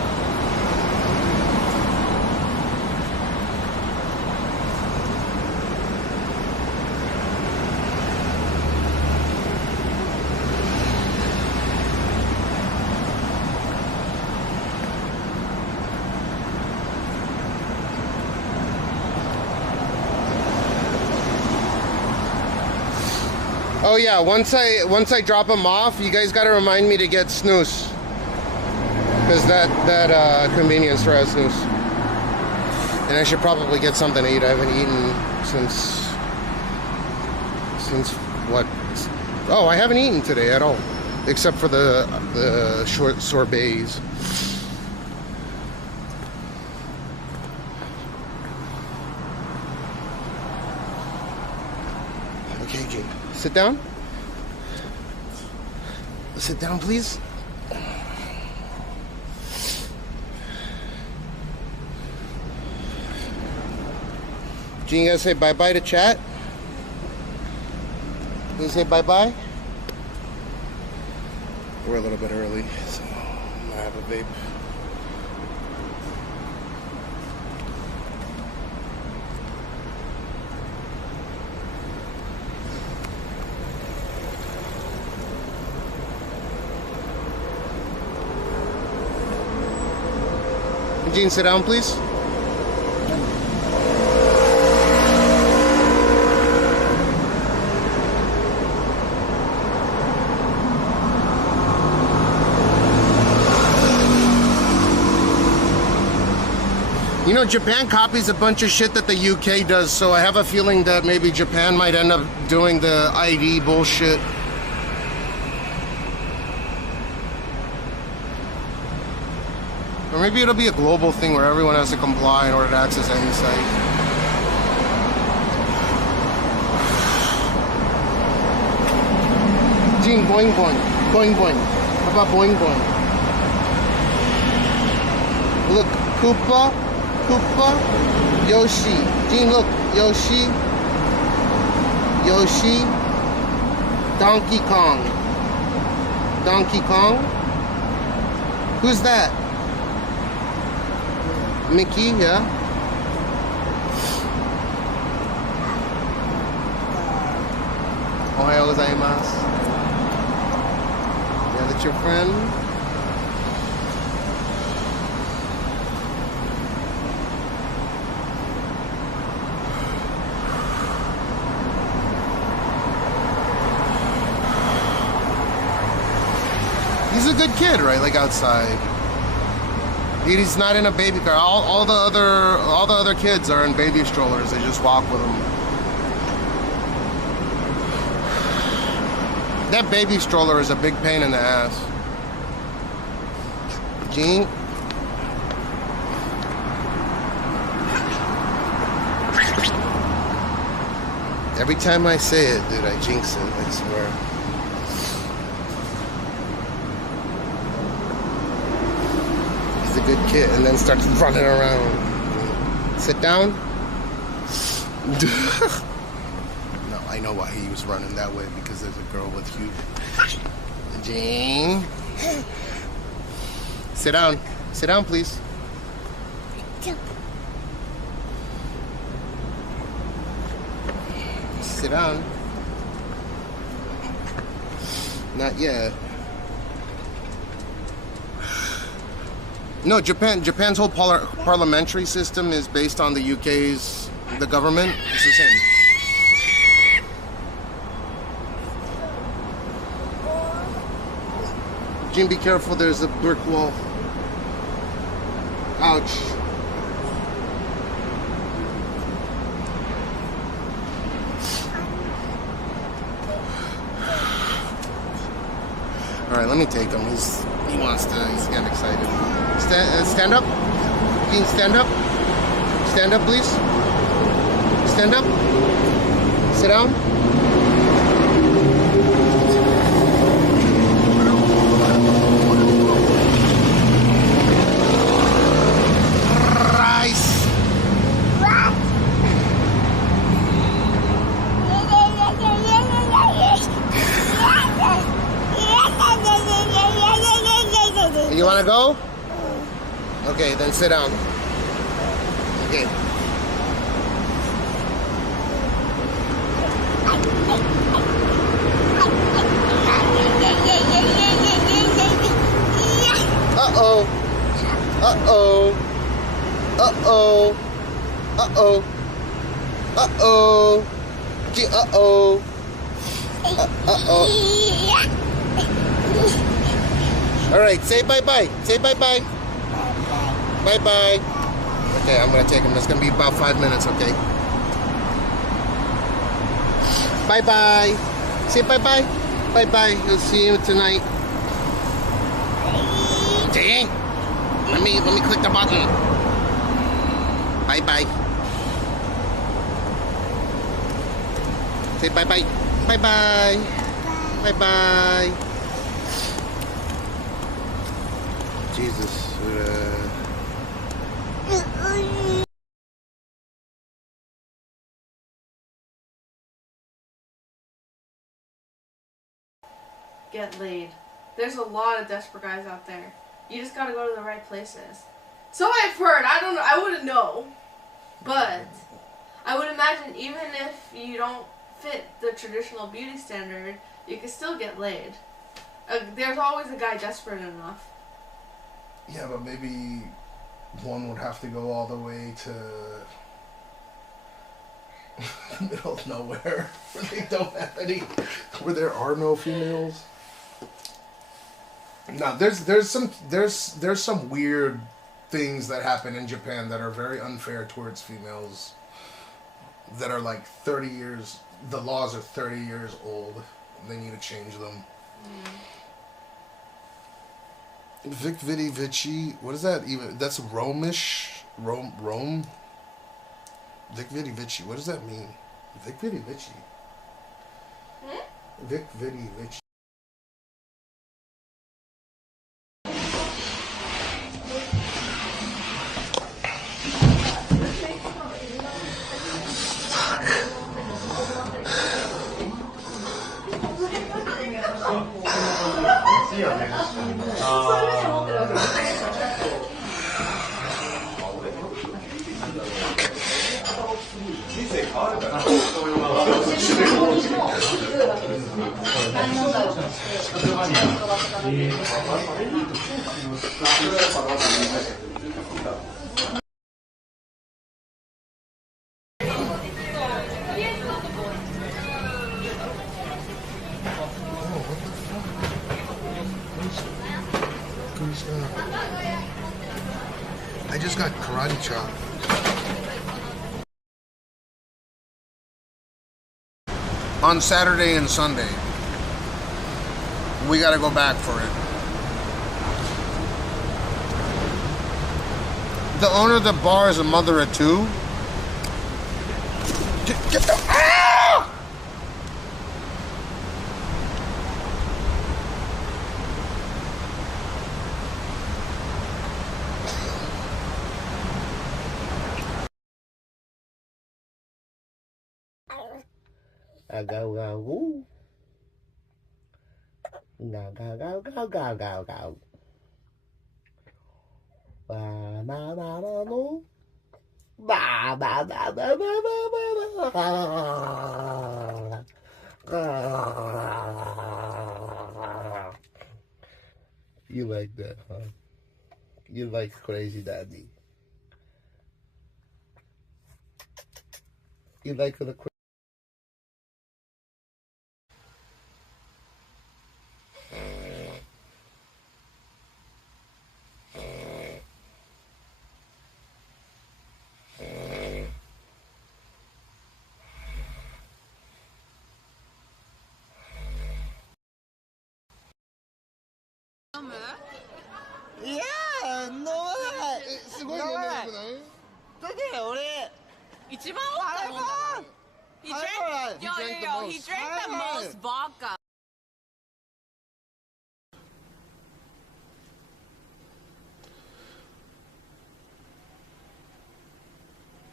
Oh yeah, once I drop him off, you guys gotta remind me to get snooze, because that convenience store has snooze, and I should probably get something to eat. I haven't eaten since what? Oh, I haven't eaten today at all, except for the short sorbets. Okay, Gene. Sit down. Sit down, please. Gene, you gotta say bye-bye to chat? You say bye-bye? We're a little bit early, so I'm gonna have a vape. Gene, sit down, please. You know, Japan copies a bunch of shit that the UK does, so I have a feeling that maybe Japan might end up doing the ID bullshit. Or maybe it'll be a global thing where everyone has to comply in order to access any site. Gene, boing boing. Boing boing. How about boing boing? Look, Koopa, Yoshi. Gene, look, Yoshi, Donkey Kong. Donkey Kong? Who's that? Mickey, yeah. Ohayou gozaimasu. Yeah, that's your friend. He's a good kid, right? Like outside. He's not in a baby car. All the other kids are in baby strollers. They just walk with him. That baby stroller is a big pain in the ass. Gene? Every time I say it, dude, I jinx it, I swear. He's a good kid, and then starts running around. Sit down. No, I know why he was running that way, because there's a girl with huge... Jane. Sit down. Sit down, please. Sit down. Not yet. No, Japan's whole parliamentary system is based on the UK's, the government. It's the same. Jim, be careful, there's a brick wall. Ouch. Alright, let me take him. He's getting excited. Stand up. Can you stand up? Stand up, please. Stand up. Sit down. Rice. You want to go? Okay, then sit down. Okay. Uh-oh. Uh-oh. Uh-oh. Uh-oh. Uh-oh. Uh-oh. Uh-oh. All right, say bye-bye. Say bye-bye. Bye-bye. Okay, I'm going to take him. It's going to be about 5 minutes, okay? Bye-bye. Say bye-bye. Bye-bye. We'll see you tonight. Dang. Let me click the button. Bye-bye. Say bye-bye. Bye-bye. Bye-bye. Jesus. Get laid. There's a lot of desperate guys out there. You just gotta go to the right places. So I've heard. I don't know. I wouldn't know. But I would imagine even if you don't fit the traditional beauty standard, you can still get laid. There's always a guy desperate enough. Yeah, but maybe one would have to go all the way to the middle of nowhere where they don't have any, where there are no females. No, there's some weird things that happen in Japan that are very unfair towards females. That are like 30 years. The laws are 30 years old. And they need to change them. Vic Vidi Vici. What is that even? That's Romish. Rome. Vic Vidi Vici. What does that mean? Vic Vidi Vici. Vic Vidi Vici. I just got karate chop. On Saturday and Sunday. We gotta go back for it. The owner of the bar is a mother of two. Get the... Ah! Go, go, woo. Go, go, go, go, go, go, go. Ba, ba, ba, ba, boo. Ba, ba, ba, ba, ba, ba, ba, ba. You like that, huh? You like crazy daddy. You like the crazy. Yeah, no way. すごい飲めなくない？だって俺一番多かったもんだから。He drank, yo, he drank the most vodka.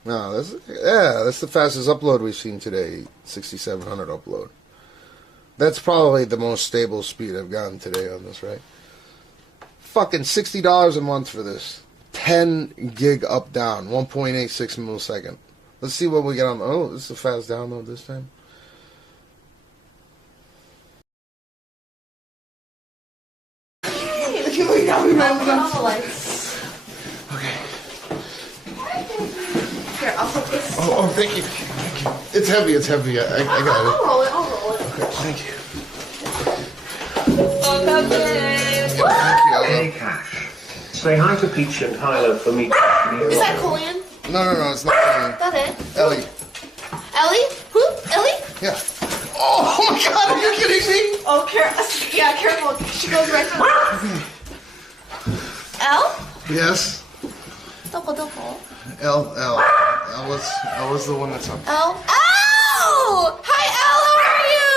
No, that's the fastest upload we've seen today. 6700 upload. That's probably the most stable speed I've gotten today on this, right? Fucking $60 a month for this. 10 gig up down, 1.86 millisecond. Let's see what we get on. Oh, this is a fast download this time. Okay. Here, I'll put this. Oh, thank you. Thank you. It's heavy, I got it. I'll roll it, I'll roll it. Okay, thank you. Hey, Cash. Say hi to Peach and Tyler for me. Is that Colleen? No, it's not funny. That it? Ellie. Ellie? Who? Ellie? Yeah. Oh my god, are you kidding me? Oh, yeah, careful. She goes right to Elle? Yes. Doko. L was the one that's up. Elle? Oh! Hi, Elle, how are you?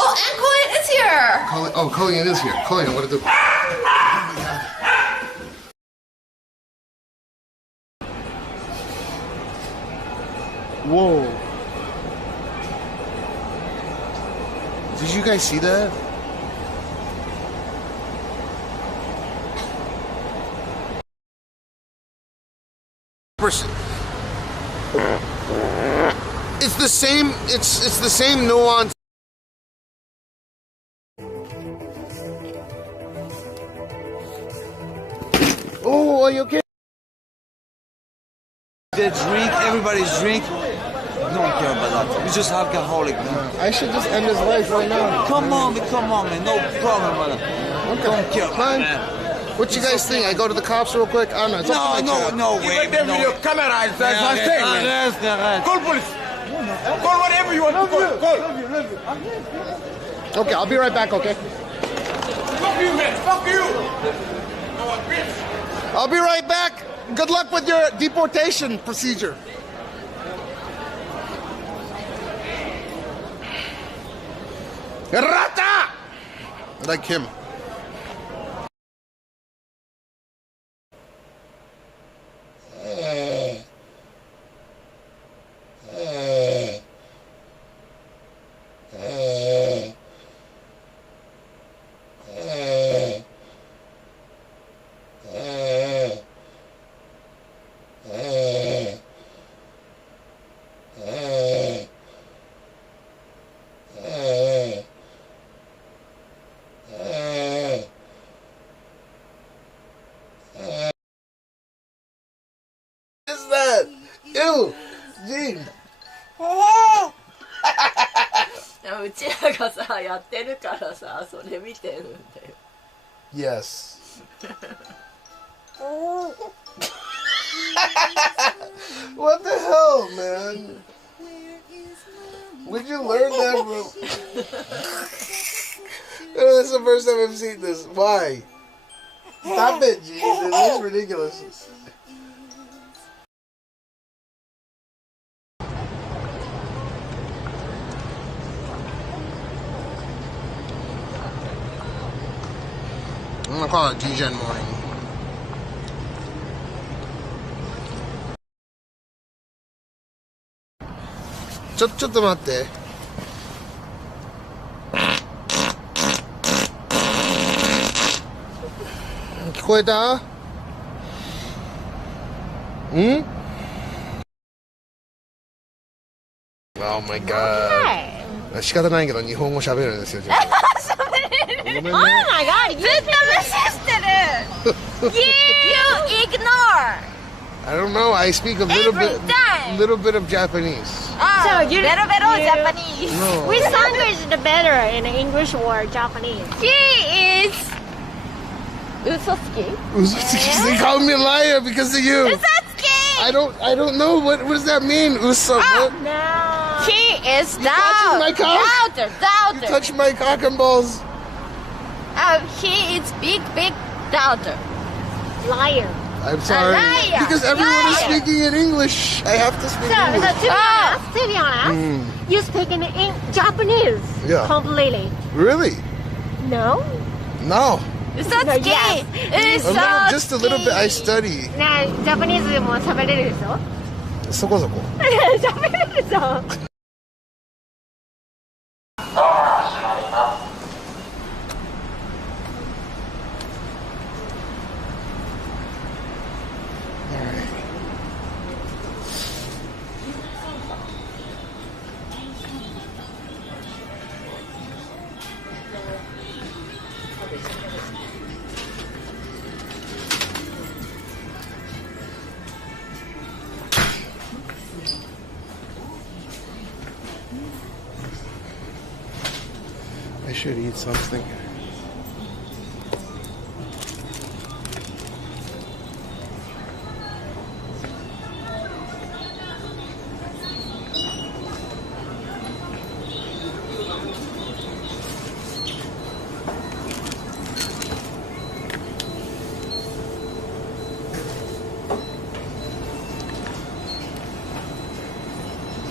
Oh, and Colleen is here. Colleen is here. Colleen, what to do? Whoa. Did you guys see that? It's the same, it's the same nuance. Oh, are you okay? The drink, everybody's drink. Don't care about that. He's just alcoholic, man. I should just end his life right now. Come on, man, no problem, brother. Okay. Don't care, Fine. man. What you guys think? I go to the cops real quick? I don't know. It's up to my job. No way. No. Camera, Call police. Call whatever you want to call. Okay, I'll be right back, okay? Fuck you, man. Fuck you. I'll be right back. Good luck with your deportation procedure. Rata! Like him. What is that? Ew! Gene! うちらがさやってるからさそれ見てるんだよ。Yes. What the hell, man? Where'd you learn that from? That's the first time I've seen this. Why? Stop it, Gene. It looks ridiculous. I'm gonna call it G-Gen morning.ちょっと待って。聞こえた？ん？Oh my god. 仕方ないけど日本語喋るんですよ。じゃあごめんね。 Oh my god, you You ignore. I don't know. I speak a Every time. little bit of Japanese. So you little Japanese. No. Which language is the better in English or Japanese? He is Usotsuki. They call me a liar because of you. Usotsuki. I don't know what does that mean? Uso. What? No. He is touching my cock? doubter. Touch my cock and balls. He is big doubter. Liar. I'm sorry. liar. Because everyone is Liar. speaking in English. I have to speak So English. to be honest, you speak in Japanese Yeah. completely. Really? No? No. Usotsuki. Yes. Just a little bit. I study. ねえ、ジャパニーズも喋れるでしょ？そこそこ。喋れるでしょ？ I should eat something.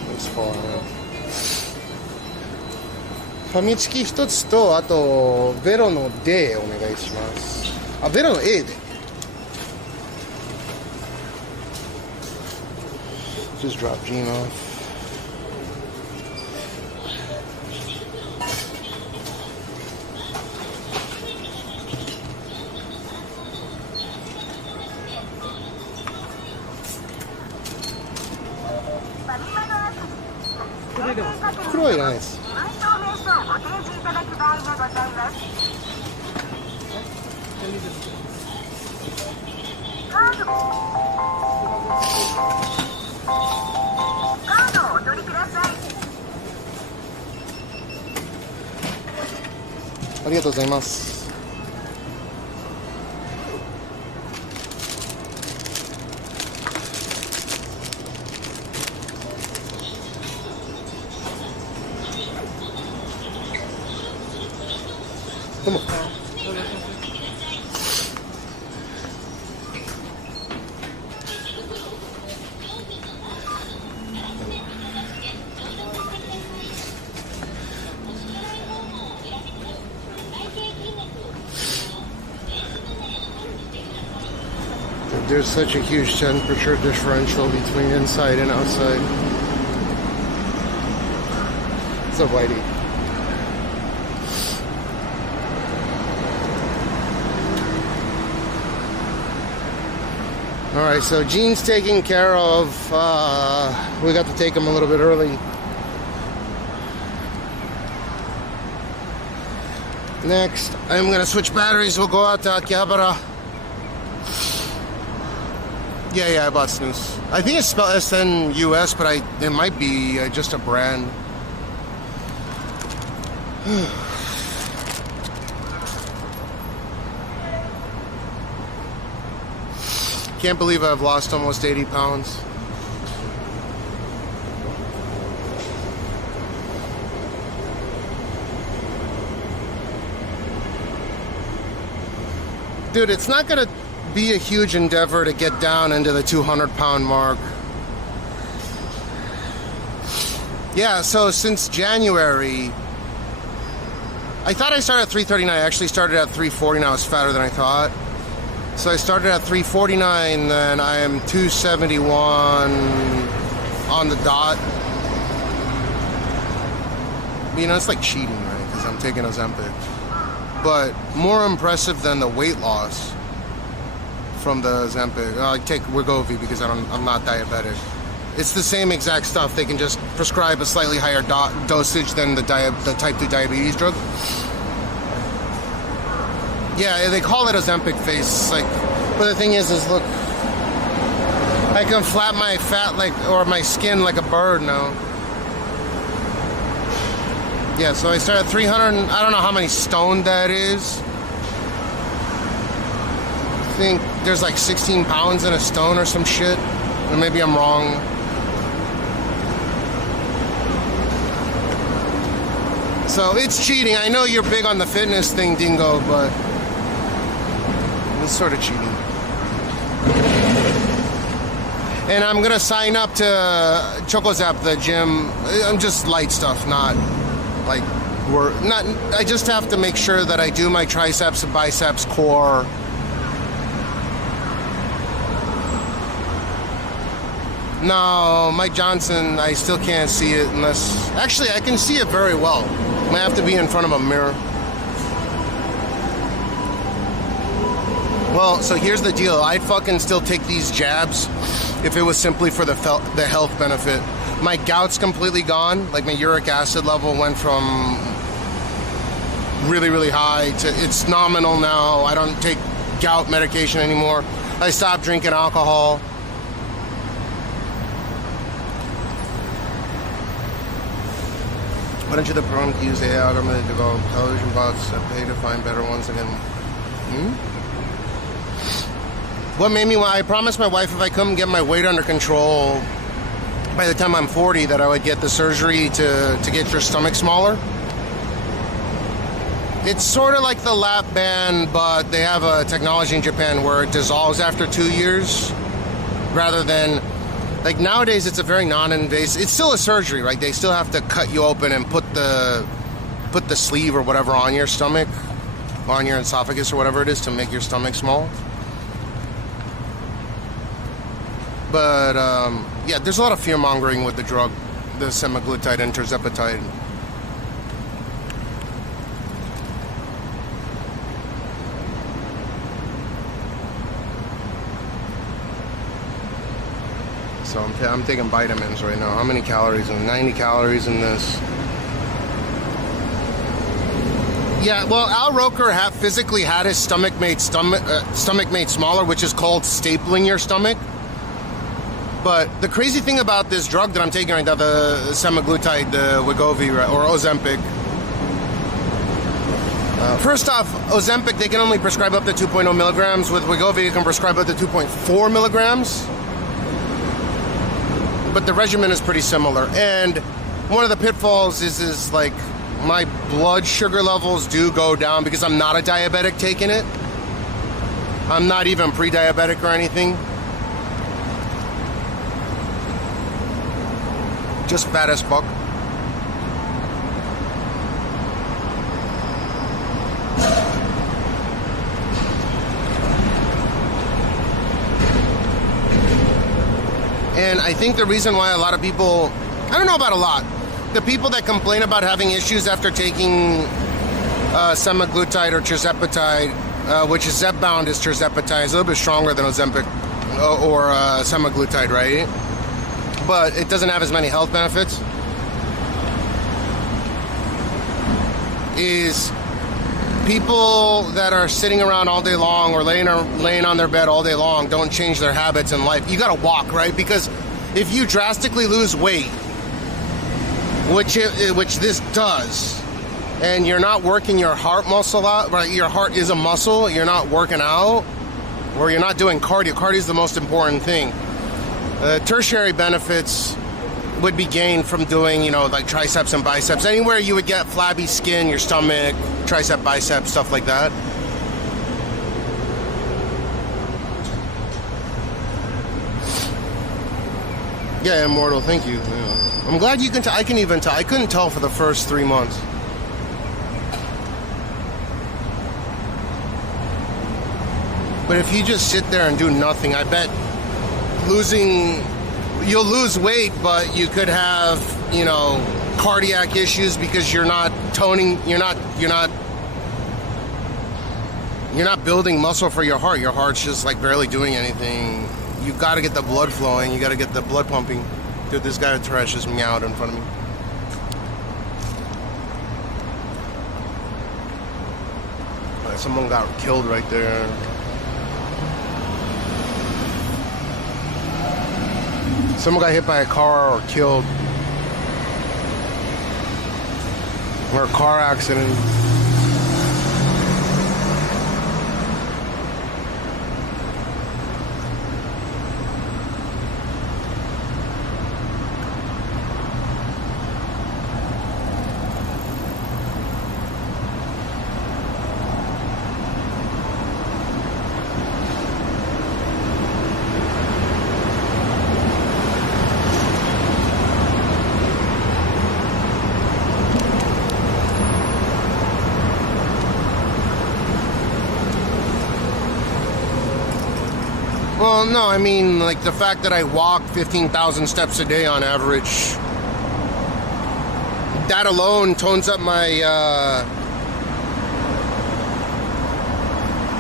Let's fall out. ファミチキ一つと、あとベロの D お願いします。あ、ベロの A で。Just drop Gene off.黒はいらないです。ありがとうございます。どうも。There's such a huge temperature differential between inside and outside. What's up, Whitey? Alright, so Gene's taken care of. We got to take him a little bit early. Next, I'm gonna switch batteries. We'll go out to Akihabara. Yeah, I bought Snooze. I think it's spelled SNUS, but it might be just a brand. Can't believe I've lost almost 80 pounds. Dude, it's not gonna be a huge endeavor to get down into the 200-pound mark. Yeah, so since January, I thought I started at 339. I actually started at 340. I was fatter than I thought. So I started at 349, then I am 271 on the dot. You know, it's like cheating, right? Because I'm taking Ozempic. But more impressive than the weight loss from the Ozempic. I take Wegovy because I'm not diabetic, It's the same exact stuff. They can just prescribe a slightly higher dosage than the type 2 diabetes drug. Yeah, they call it Ozempic face. Like, but the thing is look, I can flap my fat or my skin like a bird now. Yeah, so I started 300. I don't know how many stone that is. I think there's like 16 pounds in a stone or some shit. Or maybe I'm wrong. So it's cheating. I know you're big on the fitness thing, Dingo, but it's sort of cheating. And I'm gonna sign up to ChocoZap, the gym. I'm just light stuff, not like I just have to make sure that I do my triceps and biceps, core. No, Mike Johnson, I still can't see it unless... Actually, I can see it very well. I have to be in front of a mirror. Well, so here's the deal. I'd fucking still take these jabs if it was simply for the health benefit. My gout's completely gone. Like, my uric acid level went from really, really high to... It's nominal now. I don't take gout medication anymore. I stopped drinking alcohol. Why don't you the program to use AI algorithm to develop television bots that pay to find better ones again? What made me... I promised my wife if I couldn't get my weight under control by the time I'm 40 that I would get the surgery to get your stomach smaller. It's sort of like the lap band, but they have a technology in Japan where it dissolves after 2 years rather than... Like nowadays, it's a very non-invasive. It's still a surgery, right? They still have to cut you open and put the sleeve or whatever on your stomach, on your esophagus or whatever it is to make your stomach small. But yeah, there's a lot of fear mongering with the drug, the semaglutide and tirzepatide. So I'm taking vitamins right now. How many calories? 90 calories in this. Yeah, well, Al Roker physically had his stomach made smaller, which is called stapling your stomach. But the crazy thing about this drug that I'm taking right now, the semaglutide, the Wegovy or Ozempic. First off, Ozempic, they can only prescribe up to 2.0 milligrams. With Wegovy, you can prescribe up to 2.4 milligrams. But the regimen is pretty similar. And one of the pitfalls is like my blood sugar levels do go down because I'm not a diabetic taking it. I'm not even pre-diabetic or anything. Just fat as fuck. And I think the reason why a lot of people, I don't know about a lot, the people that complain about having issues after taking semaglutide or tirzepatide, which is Zepbound is tirzepatide, it's a little bit stronger than Ozempic or semaglutide, right? But it doesn't have as many health benefits, is people that are sitting around all day long or laying on their bed all day long don't change their habits in life. You gotta walk, right? Because if you drastically lose weight, which this does, and you're not working your heart muscle out, right? Your heart is a muscle, you're not working out, or you're not doing cardio. Cardio is the most important thing. Tertiary benefits would be gained from doing, you know, like triceps and biceps. Anywhere you would get flabby skin, your stomach, tricep, bicep, stuff like that. Yeah, Immortal, thank you. Yeah. I'm glad you can tell. I can even tell. I couldn't tell for the first 3 months. But if you just sit there and do nothing, I bet you'll lose weight, but you could have, you know, cardiac issues because you're not toning, you're not building muscle for your heart. Your heart's just like barely doing anything. You've got to get the blood flowing. You got to get the blood pumping. Dude, this guy trash just meowed in front of me. Someone got killed right there. Someone got hit by a car or killed. Or a car accident. Well, no, I mean, like, the fact that I walk 15,000 steps a day on average, that alone tones up my,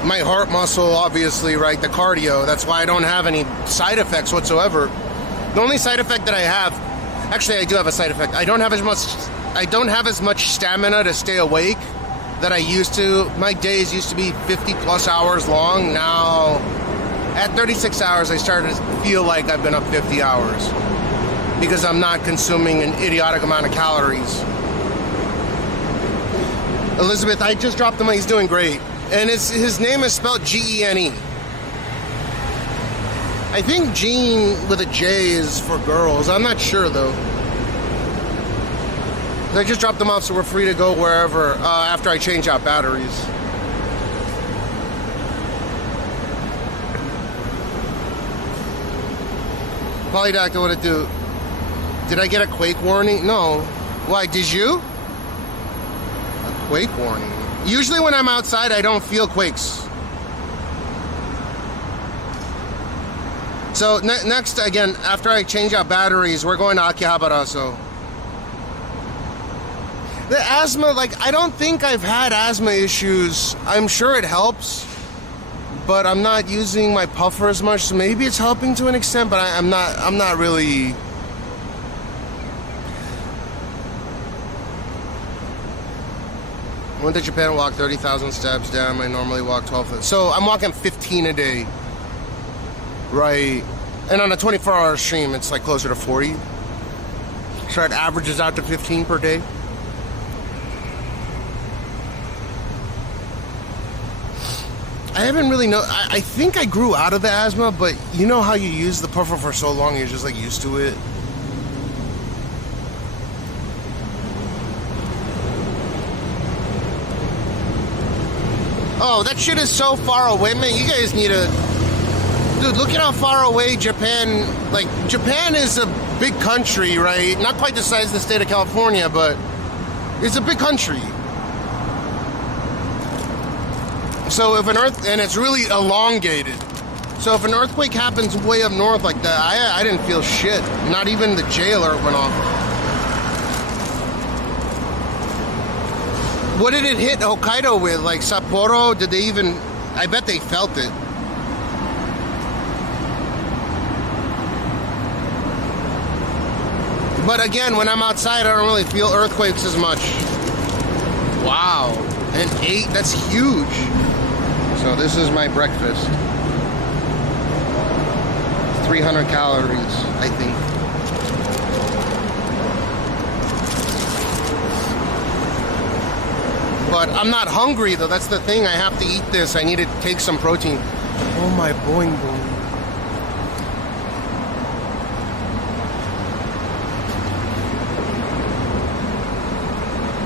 my heart muscle, obviously, right? The cardio. That's why I don't have any side effects whatsoever. The only side effect that I have, actually, I do have a side effect. I don't have as much stamina to stay awake that I used to. My days used to be 50 plus hours long. Now, at 36 hours, I started to feel like I've been up 50 hours because I'm not consuming an idiotic amount of calories. Elizabeth, I just dropped him. He's doing great. And his name is spelled G-E-N-E. I think Gene with a J is for girls. I'm not sure, though. I just dropped them off, so we're free to go wherever after I change out batteries. Polydactyl, what it do? Did I get a quake warning? No. Why, did you? A quake warning? Usually when I'm outside, I don't feel quakes. So next, again, after I change out batteries, we're going to Akihabara, so. The asthma, like, I don't think I've had asthma issues. I'm sure it helps, but I'm not using my puffer as much, so maybe it's helping to an extent, but I'm not really. I went to Japan, walked 30,000 steps. Damn, I normally walk 12. So I'm walking 15 a day, right? And on a 24-hour stream, it's like closer to 40. So it averages out to 15 per day. I haven't really I think I grew out of the asthma, but you know how you use the puffer for so long, you're just like used to it. Oh, that shit is so far away, man. You guys need to... Dude, look at how far away Japan... Like, Japan is a big country, right? Not quite the size of the state of California, but it's a big country. So if an and it's really elongated. So if an earthquake happens way up north like that, I didn't feel shit. Not even the J alert went off. What did it hit Hokkaido with? Like Sapporo? Did they even... I bet they felt it. But again, when I'm outside, I don't really feel earthquakes as much. Wow. And 8, that's huge. So this is my breakfast. 300 calories, I think. But I'm not hungry, though. That's the thing. I have to eat this. I need to take some protein. Oh, my boing boing.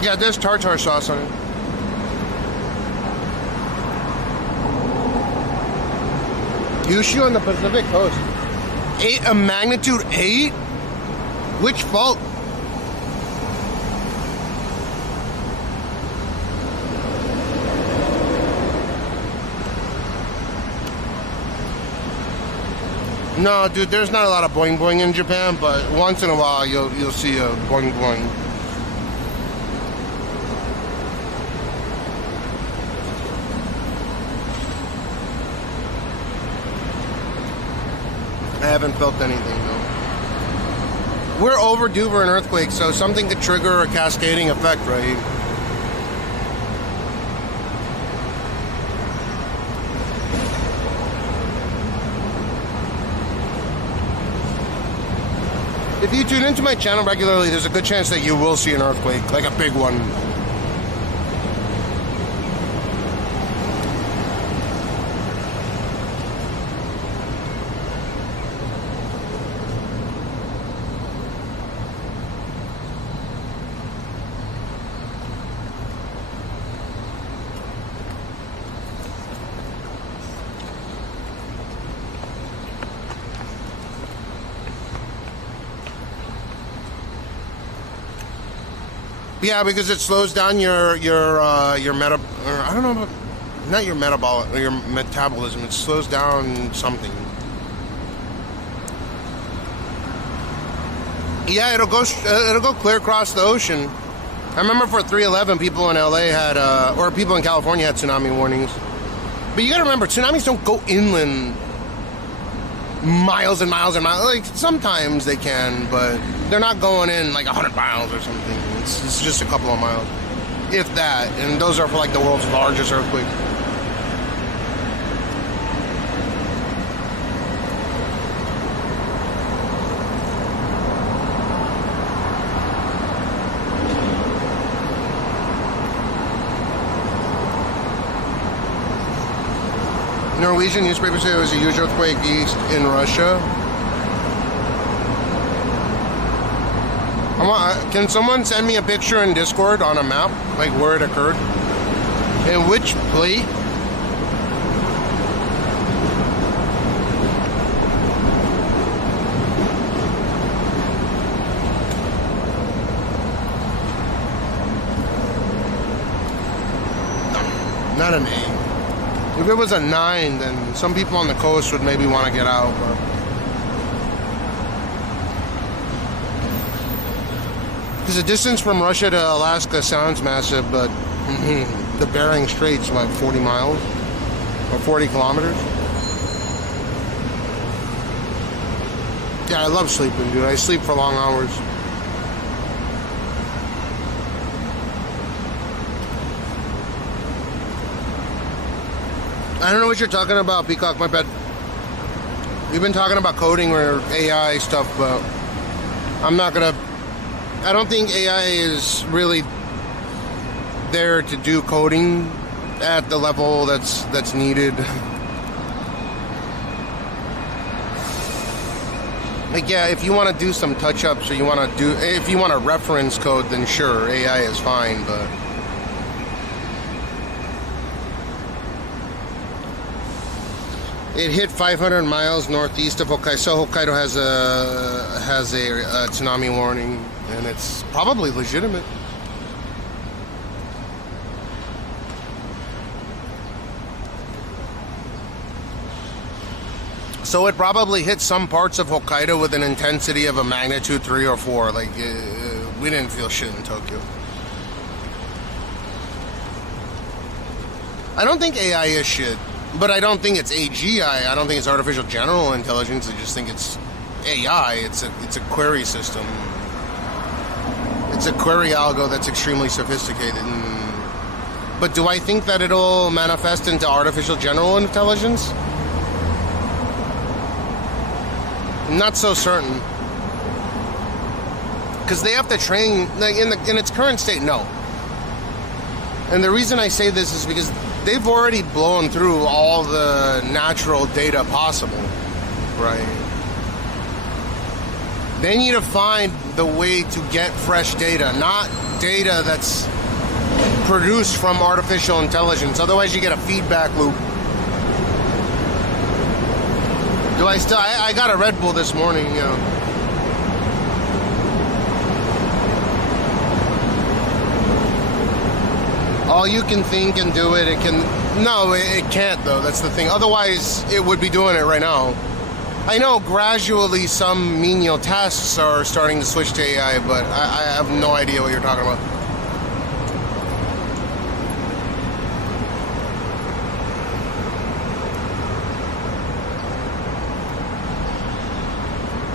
Yeah, there's tartar sauce on it. Kyushu on the Pacific Coast. 8, a magnitude 8? Which fault? No, dude, there's not a lot of boing boing in Japan, but once in a while you'll see a boing boing. I haven't felt anything though. we're overdue for an earthquake, so something could trigger a cascading effect, right? If you tune into my channel regularly, there's a good chance that you will see an earthquake, like a big one. Yeah, because it slows down your meta. Or I don't know about, not your metabolic, your metabolism. It slows down something. Yeah, it'll go clear across the ocean. I remember for 3/11, people in LA had, or people in California had tsunami warnings. But you gotta remember, tsunamis don't go inland miles and miles and miles. Like, sometimes they can, but they're not going in like 100 miles or something. It's just a couple of miles, if that. And those are for like the world's largest earthquake. Norwegian newspapers say there was a huge earthquake east in Russia. Can someone send me a picture in Discord on a map, like where it occurred? And which plate? Not an 8. If it was a 9, then some people on the coast would maybe want to get out. But because the distance from Russia to Alaska sounds massive, but the Bering Strait's like 40 miles or 40 kilometers. Yeah, I love sleeping, dude. I sleep for long hours. I don't know what you're talking about, Peacock, my bad. We've been talking about coding or AI stuff, but I'm not gonna... I don't think AI is really there to do coding at the level that's needed. Like, yeah, if you want to do some touch-ups or if you want to reference code, then sure, AI is fine, but... It hit 500 miles northeast of Hokkaido. So Hokkaido has a tsunami warning, and it's probably legitimate. So it probably hit some parts of Hokkaido with an intensity of a magnitude 3 or 4. Like, we didn't feel shit in Tokyo. I don't think AI is shit. But I don't think it's AGI. I don't think it's artificial general intelligence. I just think it's AI. It's a query system. It's a query algo that's extremely sophisticated. But do I think that it'll manifest into artificial general intelligence? Not so certain. Because they have to train, like in its current state, no. And the reason I say this is because they've already blown through all the natural data possible, right? They need to find the way to get fresh data, not data that's produced from artificial intelligence. Otherwise, you get a feedback loop. I got a Red Bull this morning, you know. All you can think and do it, no, it can't though, that's the thing. Otherwise, it would be doing it right now. I know gradually some menial tasks are starting to switch to AI, but I have no idea what you're talking about.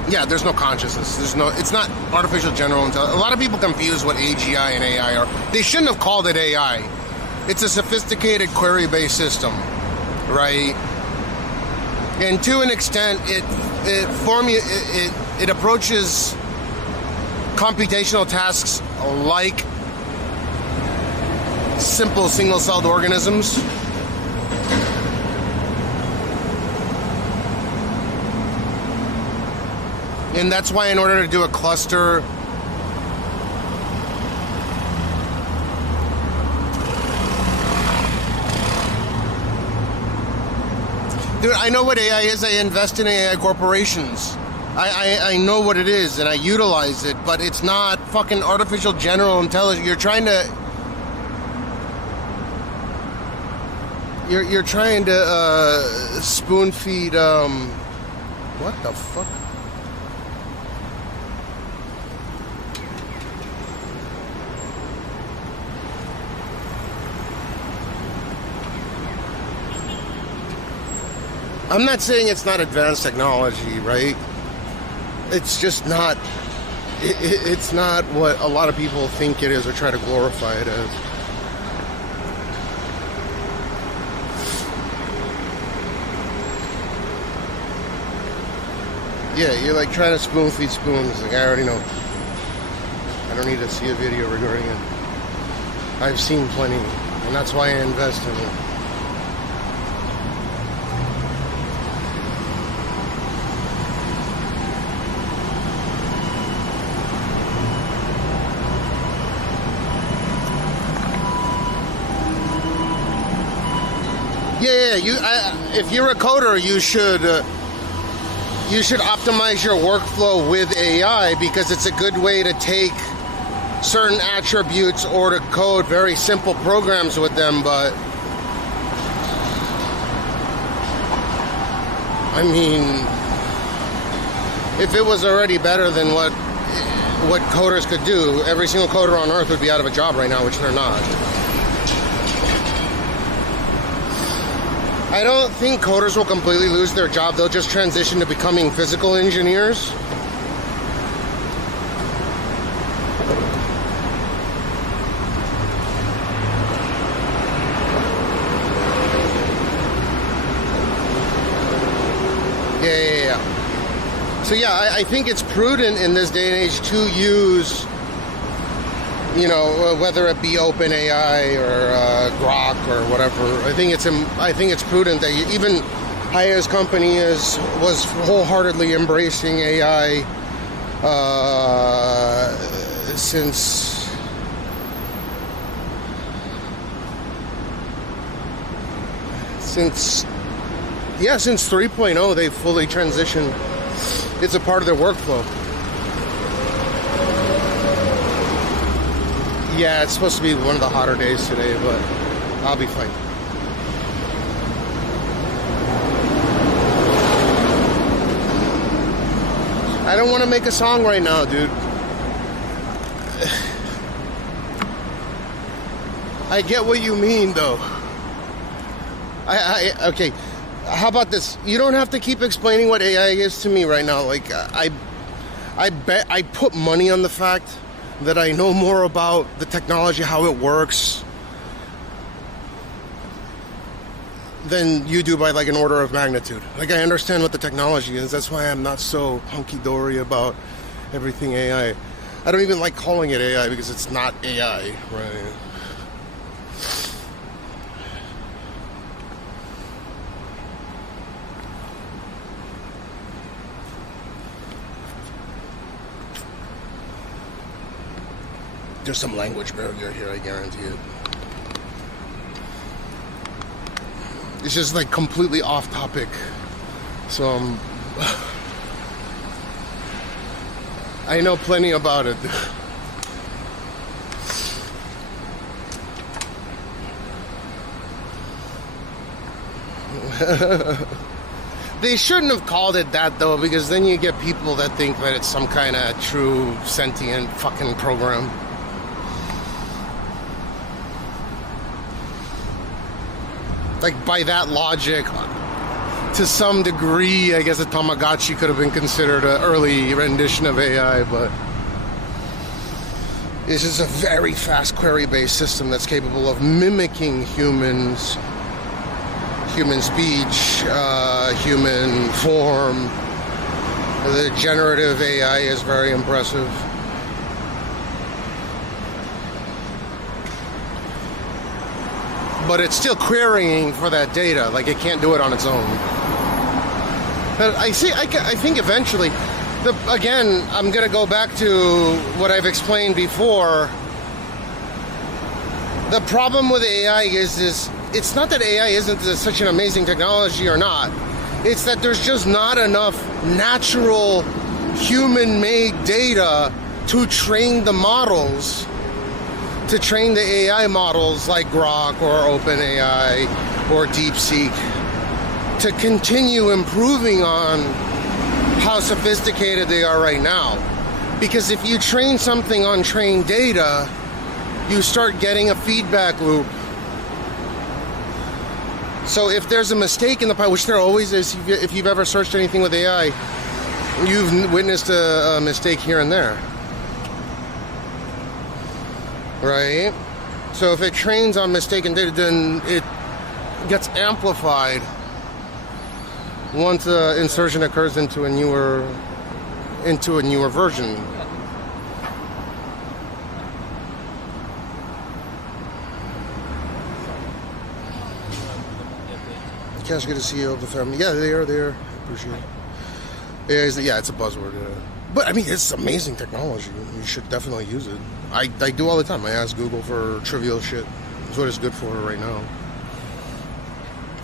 Yeah, there's no consciousness. It's not artificial general intelligence. A lot of people confuse what AGI and AI are. They shouldn't have called it AI. It's a sophisticated query-based system, right? And to an extent, it approaches computational tasks like simple single-celled organisms. And that's why in order to do a cluster, dude, I know what AI is. I invest in AI corporations. I know what it is and I utilize it, but it's not fucking artificial general intelligence. You're trying to you're trying to spoon feed what the fuck? I'm not saying it's not advanced technology, right? It's just not, it's not what a lot of people think it is or try to glorify it as. Yeah, you're like trying to spoon feed spoons. Like, I already know. I don't need to see a video regarding it. I've seen plenty, and that's why I invest in it. If you're a coder, you should optimize your workflow with AI because it's a good way to take certain attributes or to code very simple programs with them. But I mean, if it was already better than what coders could do, every single coder on earth would be out of a job right now, which they're not. I don't think coders will completely lose their job. They'll just transition to becoming physical engineers. Yeah. So yeah, I think it's prudent in this day and age to use, you know, whether it be OpenAI or Grok or whatever. I think it's prudent that even Haya's company was wholeheartedly embracing AI since 3.0. They fully transitioned. It's a part of their workflow. Yeah, it's supposed to be one of the hotter days today, but I'll be fine. I don't want to make a song right now, dude. I get what you mean, though. Okay, how about this? You don't have to keep explaining what AI is to me right now. Like, I bet I put money on the fact that I know more about the technology, how it works, than you do by like an order of magnitude. Like, I understand what the technology is. That's why I'm not so hunky-dory about everything AI. I don't even like calling it AI because it's not AI, right? There's some language barrier here, I guarantee it. It's just like completely off topic. So I know plenty about it. They shouldn't have called it that though, because then you get people that think that it's some kind of true sentient fucking program. Like, by that logic, to some degree, I guess a Tamagotchi could have been considered an early rendition of AI, but this is a very fast query-based system that's capable of mimicking human speech, human form. The generative AI is very impressive. But it's still querying for that data, like it can't do it on its own. But I think eventually, again, I'm gonna go back to what I've explained before. The problem with AI is it's not that AI isn't such an amazing technology or not. It's that there's just not enough natural human-made data to train the models, to train the AI models like Grok or OpenAI or DeepSeek to continue improving on how sophisticated they are right now. Because if you train something on trained data, you start getting a feedback loop. So if there's a mistake in the pipe, which there always is, if you've ever searched anything with AI, you've witnessed a mistake here and there. Right? So if it trains on mistaken data, then it gets amplified once insertion occurs into a newer version. Cash, good to see you of the family. Yeah, they are. Appreciate it. Yeah, it's a buzzword. Yeah. But I mean, it's amazing technology. You should definitely use it. I do all the time. I ask Google for trivial shit. That's what it's good for right now.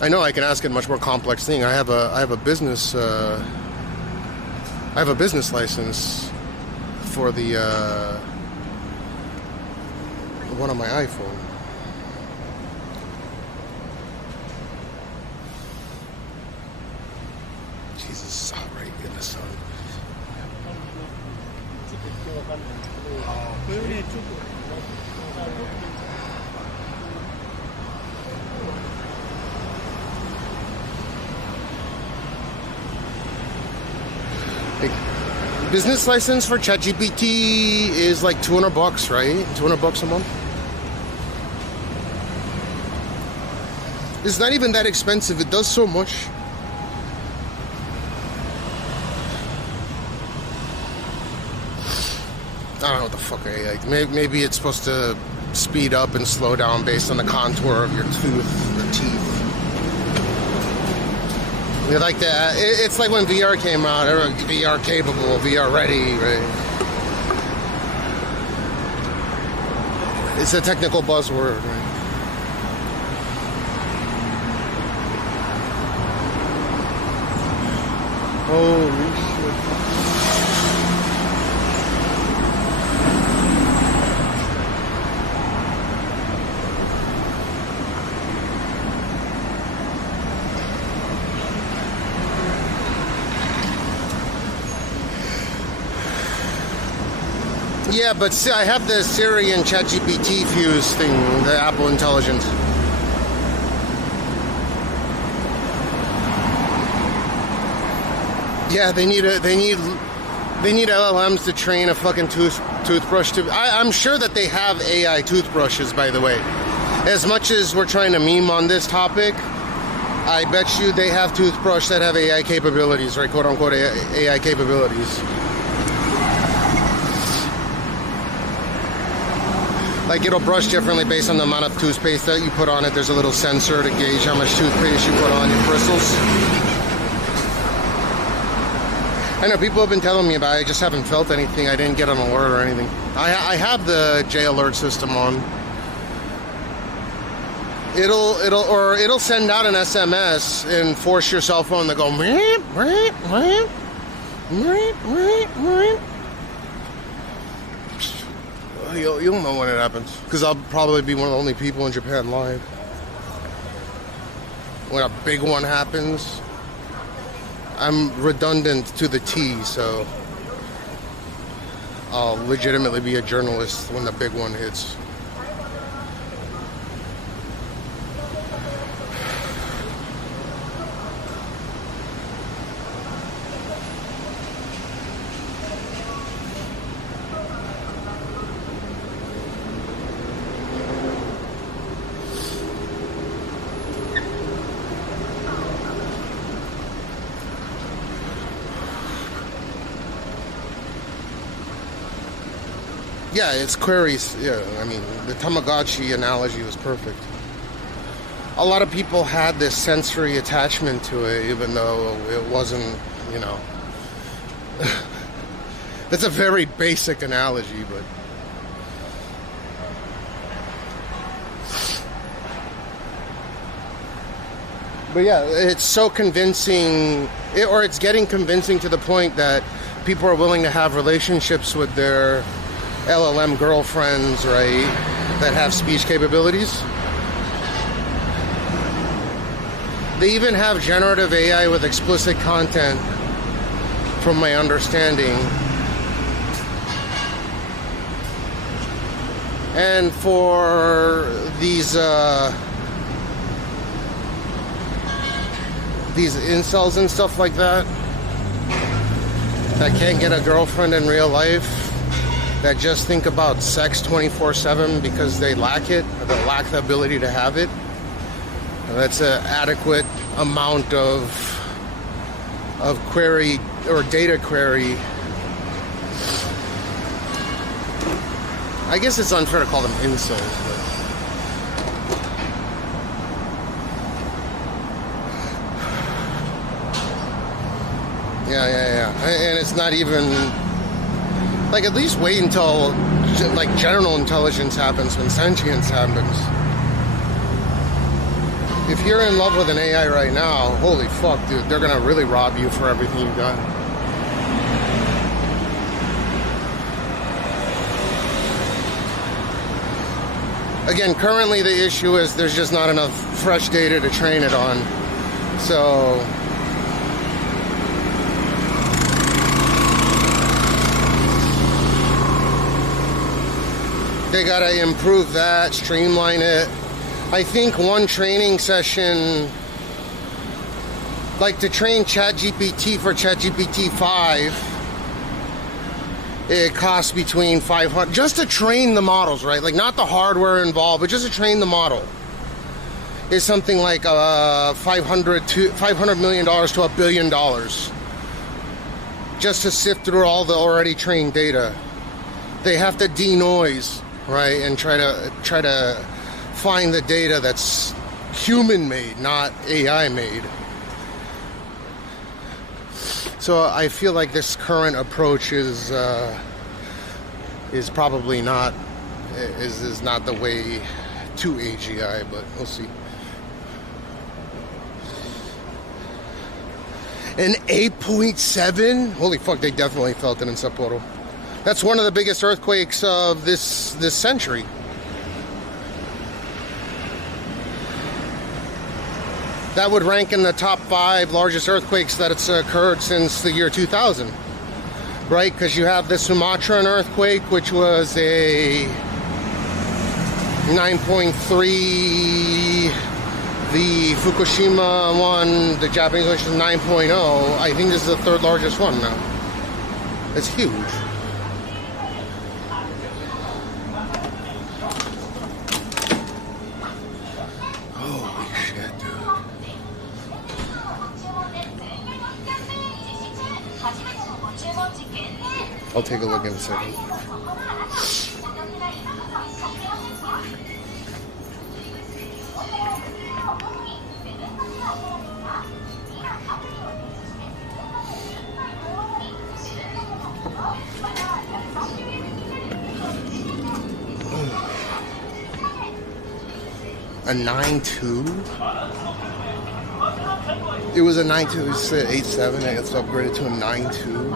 I know I can ask it a much more complex thing. I have a business license for the one on my iPhone. Jesus, it's hot right in the sun. Business license for ChatGPT is like $200, right? $200 a month. It's not even that expensive. It does so much. I don't know what the fuck AI. Maybe it's supposed to speed up and slow down based on the contour of your tooth, your teeth. You like that? It's like when VR came out. VR capable, VR ready, right? It's a technical buzzword, right? Holy shit. Yeah, but see, I have the Siri and ChatGPT fuse thing, the Apple Intelligence. Yeah, they need LLMs to train a fucking toothbrush to. I'm sure that they have AI toothbrushes, by the way. As much as we're trying to meme on this topic, I bet you they have toothbrush that have AI capabilities, right? Quote unquote AI capabilities. Like it'll brush differently based on the amount of toothpaste that you put on it. There's a little sensor to gauge how much toothpaste you put on your bristles. I know people have been telling me about it. I just haven't felt anything. I didn't get an alert or anything. I have the J alert system on. It'll send out an SMS and force your cell phone to go meep, meep, meep, meep, meep, meep. You'll know when it happens, because I'll probably be one of the only people in Japan live when a big one happens. I'm redundant to the T, so I'll legitimately be a journalist when the big one hits. Yeah, it's queries. Yeah, I mean, the Tamagotchi analogy was perfect. A lot of people had this sensory attachment to it, even though it wasn't, you know. It's a very basic analogy, but. But yeah, it's so convincing, or it's getting convincing to the point that people are willing to have relationships with their LLM girlfriends, right, that have speech capabilities. They even have generative AI with explicit content, from my understanding. And for these incels and stuff like that can't get a girlfriend in real life, that just think about sex 24/7 because they lack it, or they lack the ability to have it. That's an adequate amount of query or data query. I guess it's unfair to call them incels, but yeah. And it's not even like, at least wait until like general intelligence happens, when sentience happens. If you're in love with an AI right now, holy fuck, dude, they're gonna really rob you for everything you got. Again, currently the issue is there's just not enough fresh data to train it on. So they gotta improve that, streamline it. I think one training session, like to train ChatGPT for ChatGPT 5, it costs between $500 just to train the models, right? Like, not the hardware involved, but just to train the model. Is something like $500 million to $1 billion, just to sift through all the already trained data. They have to denoise, right, and try to find the data that's human made, not AI made. So I feel like this current approach is probably not is not the way to AGI, but we'll see. An 8.7? Holy fuck, they definitely felt it in Sapporo. That's one of the biggest earthquakes of this century. That would rank in the top 5 largest earthquakes that it's occurred since the year 2000, right? Because you have the Sumatran earthquake, which was a 9.3. The Fukushima one, the Japanese one, is 9.0. I think this is the 3rd largest one now. It's huge. I'll take a look in a second. A 9.2? It was a 9.2, it was 8.7, and it's upgraded to a 9.2.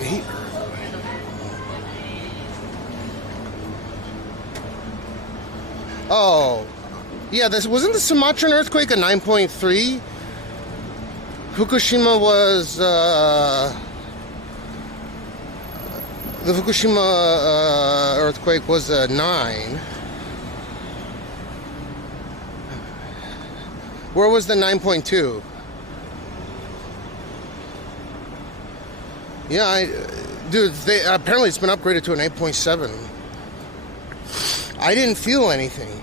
8. Oh, yeah. This wasn't the Sumatran earthquake a 9.3. Fukushima was the Fukushima earthquake was a 9. Where was the 9.2? Yeah, dude, apparently it's been upgraded to an 8.7. I didn't feel anything.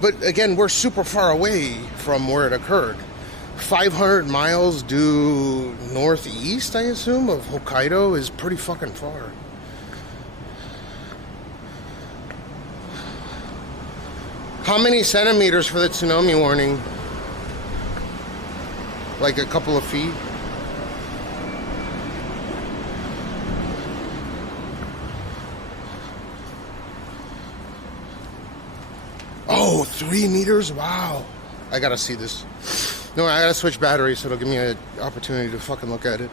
But again, we're super far away from where it occurred. 500 miles due northeast, I assume, of Hokkaido is pretty fucking far. How many centimeters for the tsunami warning? Like a couple of feet? Oh, 3 meters? Wow. I gotta see this. No, I gotta switch batteries so it'll give me an opportunity to fucking look at it.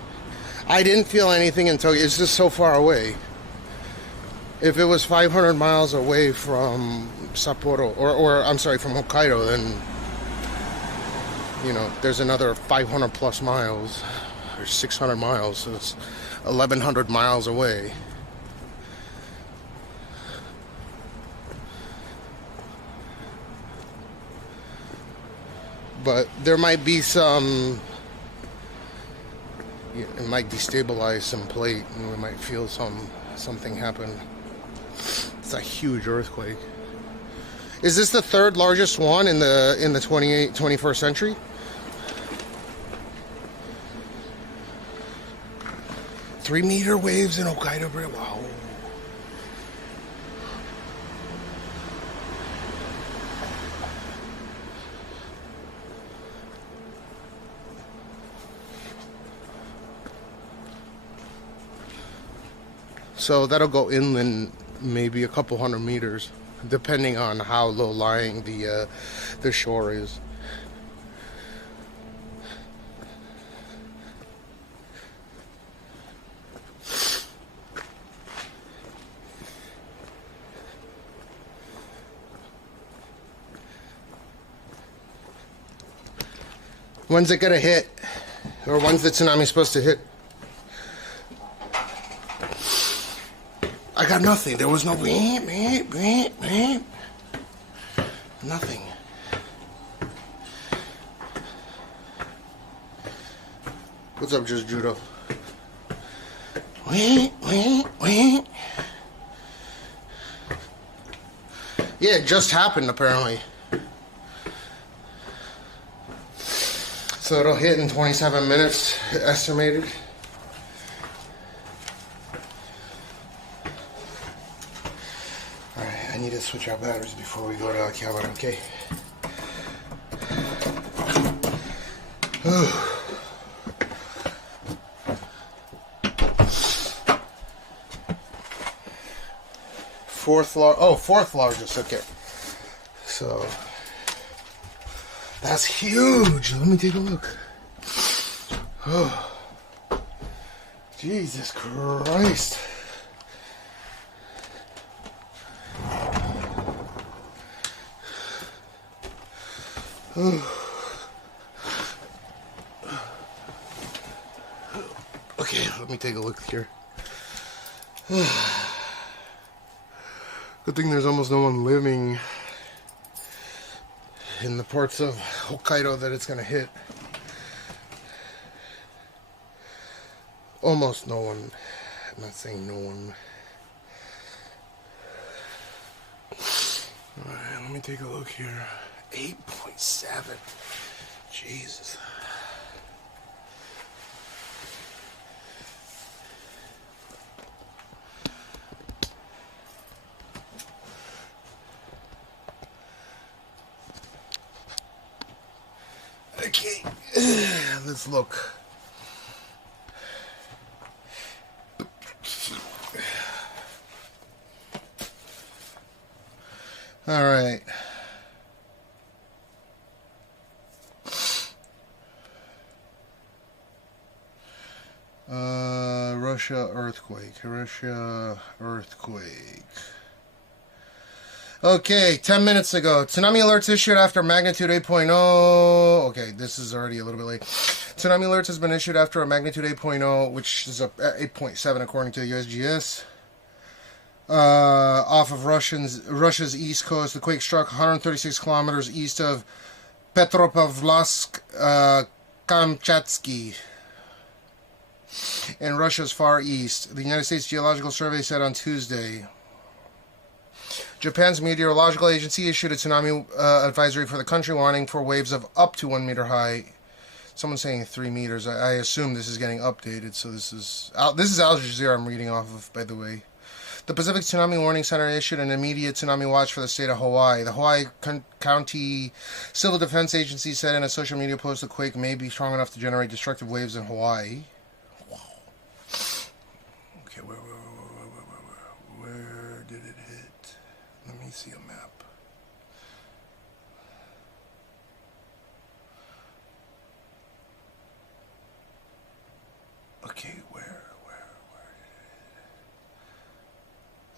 I didn't feel anything until it's just so far away. If it was 500 miles away from Sapporo, or I'm sorry, from Hokkaido, then, you know, there's another 500 plus miles, or 600 miles, so it's 1,100 miles away. But there might be some, it might destabilize some plate, and we might feel something happen. It's a huge earthquake. Is this the 3rd largest one in the 21st century? Three-meter waves in Hokkaido. Wow. So that'll go inland maybe a couple hundred meters, depending on how low-lying the shore is. When's it gonna hit? Or when's the tsunami supposed to hit? I got nothing. There was no nothing. What's up, Just Judo? Yeah, it just happened apparently. So it'll hit in 27 minutes, estimated. Alright, I need to switch out batteries before we go to Akihabara, okay? Fourth largest, okay. So, that's huge. Let me take a look. Oh, Jesus Christ. Okay, let me take a look here. Good thing there's almost no one living in the parts of Hokkaido that it's gonna hit. Almost no one. I'm not saying no one. Alright, let me take a look here. 8.7. Jesus. Okay, let's look. All right. Russia earthquake. Russia earthquake. Okay, 10 minutes ago. Tsunami alerts issued after magnitude 8.0. Okay, this is already a little bit late. Tsunami alerts has been issued after a magnitude 8.0, which is 8.7 according to the USGS. Off of Russia's east coast. The quake struck 136 kilometers east of Petropavlovsk, Kamchatsky, in Russia's far east. The United States Geological Survey said on Tuesday. Japan's meteorological agency issued a tsunami advisory for the country, warning for waves of up to 1 meter high. Someone's saying 3 meters. I assume this is getting updated. So this is Al Jazeera I'm reading off of, by the way. The Pacific Tsunami Warning Center issued an immediate tsunami watch for the state of Hawaii. The Hawaii County Civil Defense Agency said in a social media post the quake may be strong enough to generate destructive waves in Hawaii. Wow. Okay, where did it hit? Let me see a map. Okay, where did it hit?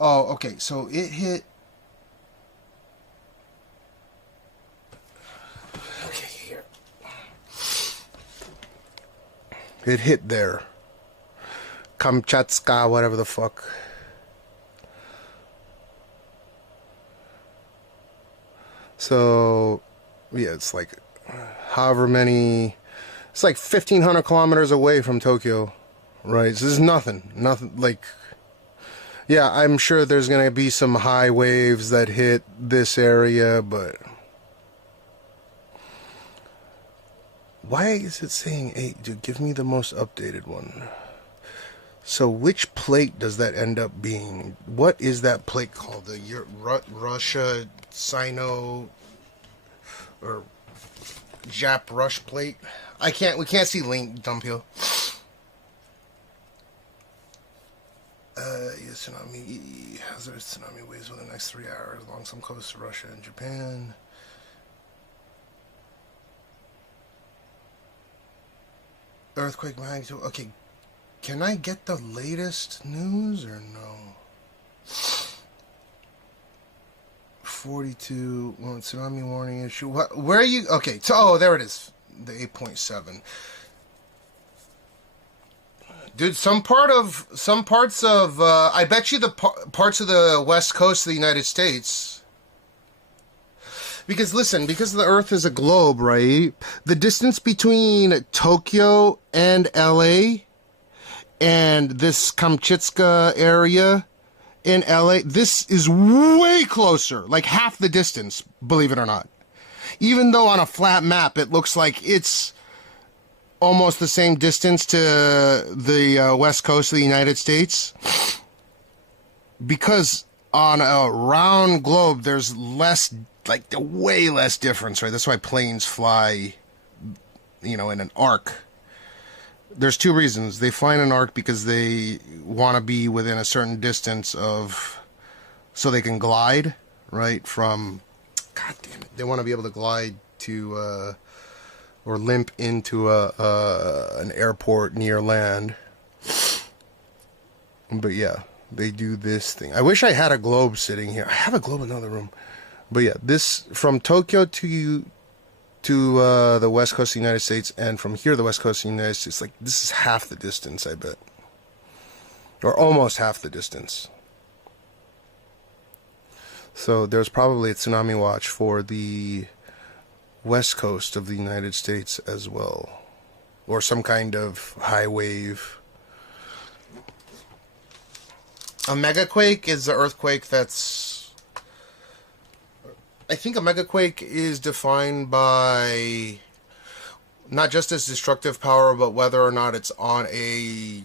Oh, okay, so it hit... Okay, here. It hit there. Kamchatska, whatever the fuck. So, yeah, it's like however many... It's like 1,500 kilometers away from Tokyo, right? So this is nothing. Nothing, like... Yeah, I'm sure there's going to be some high waves that hit this area, but... Why is it saying 8? Dude, give me the most updated one. So which plate does that end up being? What is that plate called? The Russia Sino or Jap Rush plate? We can't see link, Dumpio. Tsunami, hazardous tsunami waves within the next 3 hours along some coasts of Russia and Japan. Earthquake magnitude. Okay, can I get the latest news or no? 42. Well, tsunami warning issue. What? Where are you? Okay. So, oh, there it is. The 8.7. Dude, some parts of, I bet you the parts of the west coast of the United States. Because listen, because the Earth is a globe, right? The distance between Tokyo and LA and this Kamchatka area in LA, this is way closer, like half the distance, believe it or not. Even though on a flat map, it looks like it's almost the same distance to the west coast of the United States, because on a round globe there's less, like way less difference, right? That's why planes fly, you know, in an arc. There's two reasons. They fly in an arc because they want to be within a certain distance of, so they can glide, right, from, god damn it, they want to be able to glide to or limp into an airport near land. But yeah, they do this thing. I wish I had a globe sitting here. I have a globe in another room. But yeah, this from Tokyo to the west coast of the United States, and from here to the west coast of the United States, like this is half the distance, I bet. Or almost half the distance. So there's probably a tsunami watch for the west coast of the United States as well, or some kind of high wave. A megaquake is an earthquake that's, I think a megaquake is defined by not just its destructive power, but whether or not it's on a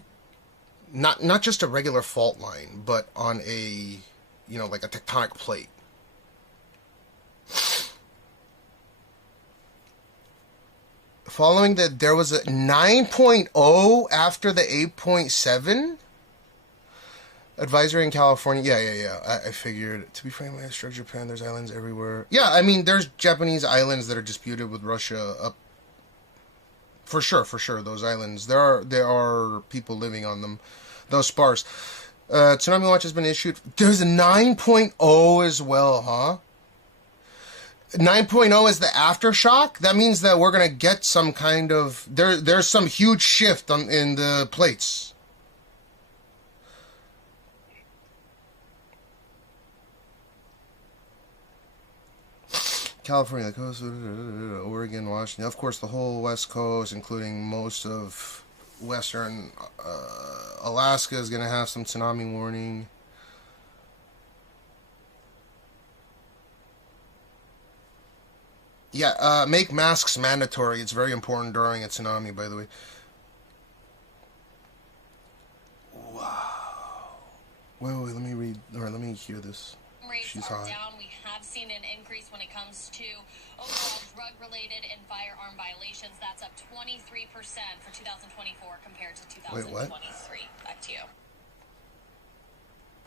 not just a regular fault line, but on a, you know, like a tectonic plate. Following that, there was a 9.0 after the 8.7 advisory in California. Yeah. I figured. To be frank, when I struck Japan, there's islands everywhere. Yeah, I mean, there's Japanese islands that are disputed with Russia up For sure, those islands. There are people living on them. Those spars. Tsunami watch has been issued. There's a 9.0 as well, huh? 9.0 is the aftershock. That means that we're gonna get some kind of there's some huge shift in the plates. California, the coast, Oregon, Washington, of course, the whole West Coast, including most of western Alaska, is gonna have some tsunami warning. Yeah, make masks mandatory. It's very important during a tsunami, by the way. Wow. Wait, let me read, or let me hear this. She's hot. Down. We have seen an increase when it comes to overall drug-related and firearm violations. That's up 23% for 2024 compared to 2023. Wait, what? Back to you.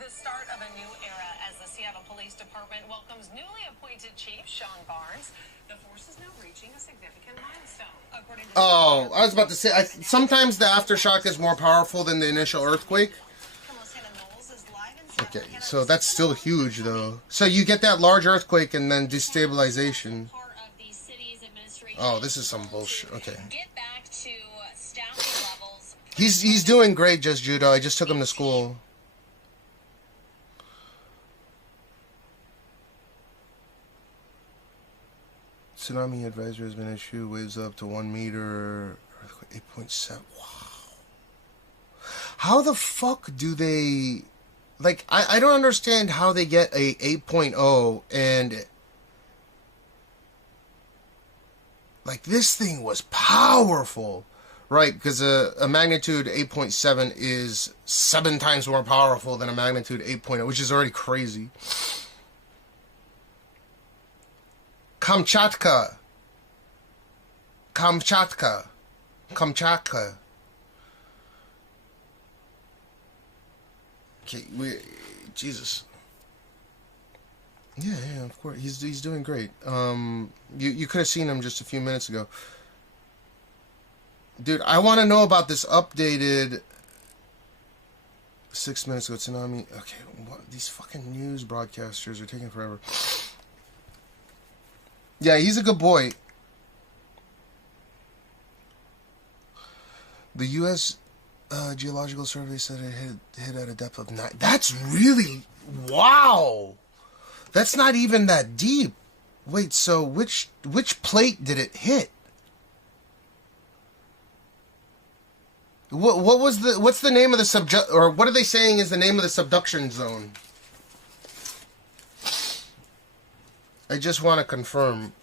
The start of a new era as the Seattle Police Department welcomes newly appointed Chief Sean Barnes. The force is now reaching a significant milestone. According to I was about to say, sometimes the aftershock is more powerful than the initial earthquake. Okay, so that's still huge, though. So you get that large earthquake and then destabilization. Oh, this is some bullshit. Okay. He's doing great, Just Judo. I just took him to school. Tsunami advisory has been issued. Waves up to 1 meter. Earthquake 8.7. Wow. How the fuck do they... Like, I don't understand how they get a 8.0 and... Like, this thing was powerful. Right, because a magnitude 8.7 is 7 times more powerful than a magnitude 8.0, which is already crazy. Kamchatka. Okay, Jesus. Yeah, of course. He's doing great. You could have seen him just a few minutes ago. Dude, I want to know about this updated 6 minutes ago tsunami. Okay, what, these fucking news broadcasters are taking forever. Yeah, he's a good boy. The U.S. Geological Survey said it hit at a depth of 9. That's really... Wow! That's not even that deep. Wait, so which plate did it hit? What's the name of the or what are they saying is the name of the subduction zone? I just want to confirm.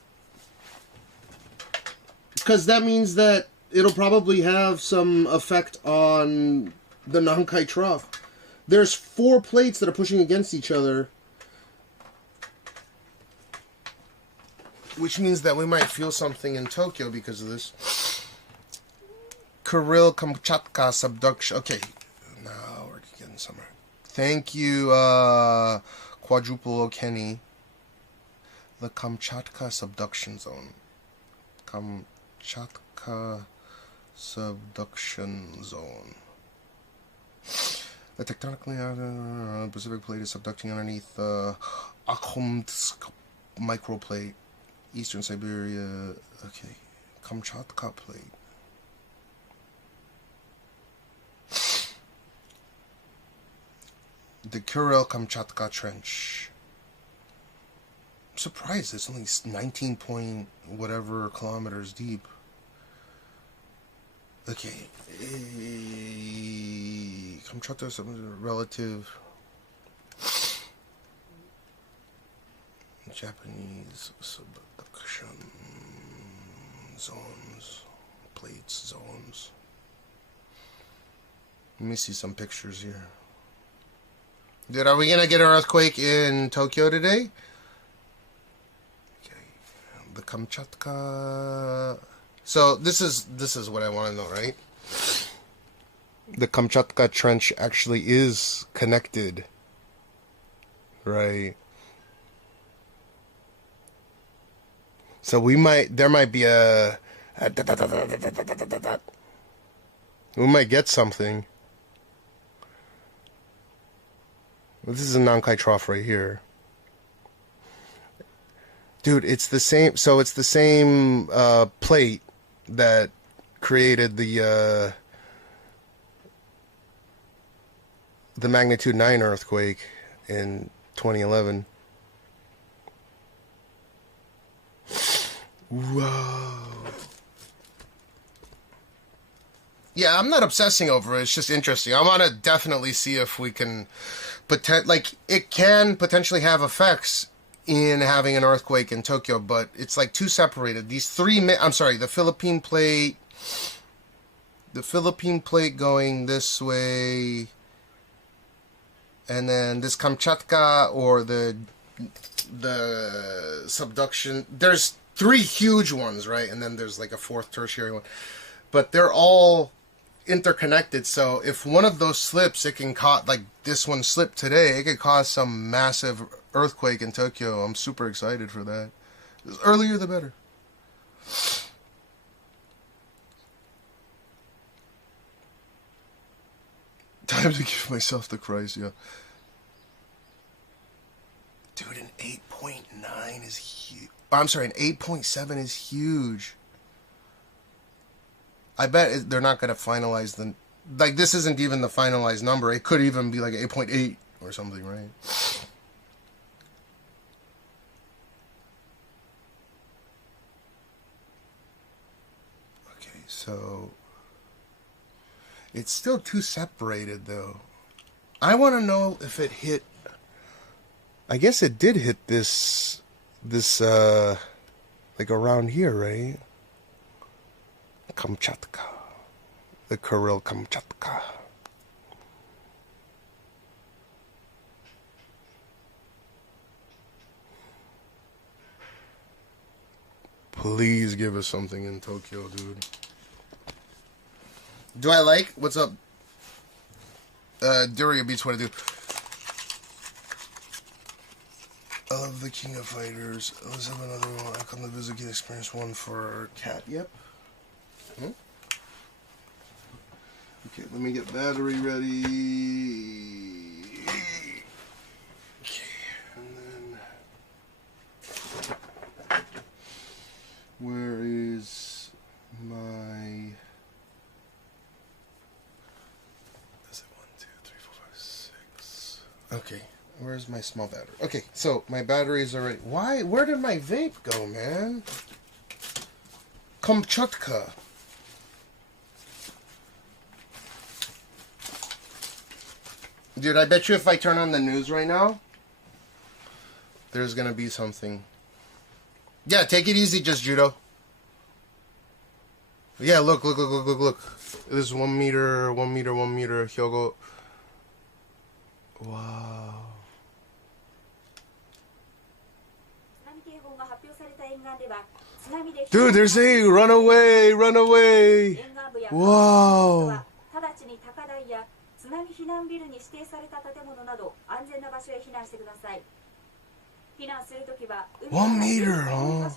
Because that means that it'll probably have some effect on the Nankai Trough. There's 4 plates that are pushing against each other. Which means that we might feel something in Tokyo because of this. Kuril-Kamchatka subduction. Okay, now we're getting somewhere. Thank you, Quadruple O'Kenny. The Kamchatka subduction zone. Kamchatka subduction zone. The tectonically Pacific plate is subducting underneath the Akhomsk microplate. Eastern Siberia. Okay. Kamchatka plate. The Kuril-Kamchatka Trench. I'm surprised it's only 19 point whatever kilometers deep. Okay. Kamchatka is relative. Japanese subduction zones. Plates, zones. Let me see some pictures here. Dude, are we gonna get an earthquake in Tokyo today? Okay, the Kamchatka. So this is what I want to know, right? The Kamchatka Trench actually is connected, right? So there might be a We might get something. This is a Nankai trough right here. Dude, it's the same. So it's the same plate that created the magnitude 9 earthquake in 2011. Whoa. Yeah, I'm not obsessing over it. It's just interesting. I want to definitely see if we can, it can potentially have effects in having an earthquake in Tokyo, but it's like too separated. These the Philippine plate going this way, and then this Kamchatka or the subduction. There's 3 huge ones, right? And then there's like a 4th tertiary one, but they're all interconnected. So if one of those slips, it can cause, like this one slipped today, it could cause some massive earthquake in Tokyo. I'm super excited for that. The earlier the better. Time to give myself the Christ, yeah. Dude, an 8.9 is huge. I'm sorry, an 8.7 is huge. I bet they're not going to finalize the... Like, this isn't even the finalized number. It could even be like 8.8 or something, right? Okay, so... It's still too separated, though. I want to know if it hit... I guess it did hit this, like around here, right? Kamchatka. The Kuril Kamchatka. Please give us something in Tokyo, dude. Do I like? What's up? Duria Beats, what I do. I love the King of Fighters. Let's have another one. I come to visit and experience one for Cat. Yep. Hmm? Okay, let me get battery ready. Okay, and then where is my? Is it 1, 2, 3, 4, 5, 6? Okay. Where's my small battery? Okay, so my batteries are ready. Why? Where did my vape go, man? Kamchatka. Dude, I bet you if I turn on the news right now, there's gonna be something. Yeah, take it easy, just Judo. Yeah, look. This is 1 meter, 1 meter, 1 meter. Hyogo. Wow. Dude, they're saying run away, run away. Wow. One meter, huh?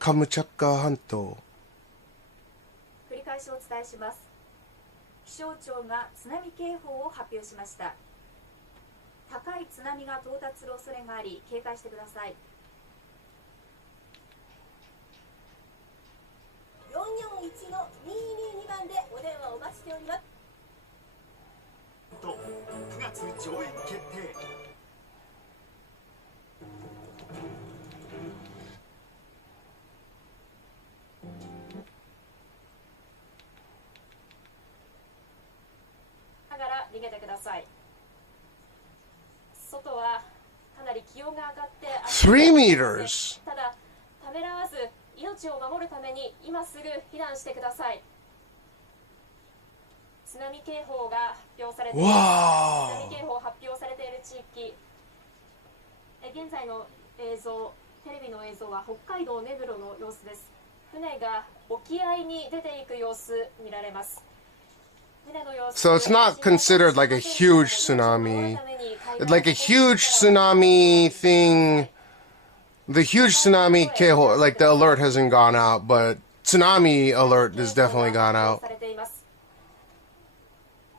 Kamchatka Hanto. 気象庁が津波警報を発表しました。高い津波が到達する恐れがあり、警戒してください。441の222番でお電話お待ちしております。9月上演決定。逃げてください。外はかなり気温が上がって3 meters。ただためらわず命を守るために今すぐ避難してください。津波警報が発表されている。津波警報発表されている地域。現在の映像、テレビの映像は北海道根室の様子です。船が沖合に出ていく様子見られます。So it's not considered like a huge tsunami. Like a huge tsunami thing The huge tsunami Keiho, like the alert hasn't gone out, but tsunami alert has definitely gone out.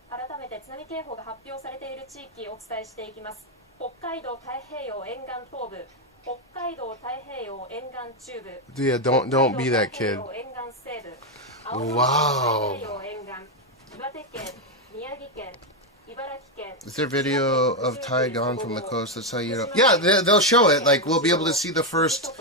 改めて津波警報が発表されている地域をお伝えしていきます。北海道太平洋沿岸東部、北海道太平洋沿岸中部。 Yeah, don't be that kid. 沿岸西部、 Wow. 太平洋沿岸、岩手県、宮城県、茨城県。 Is there video of Thai gone from the coast? That's how you know. Yeah, they'll show it. Like we'll be able to see the first.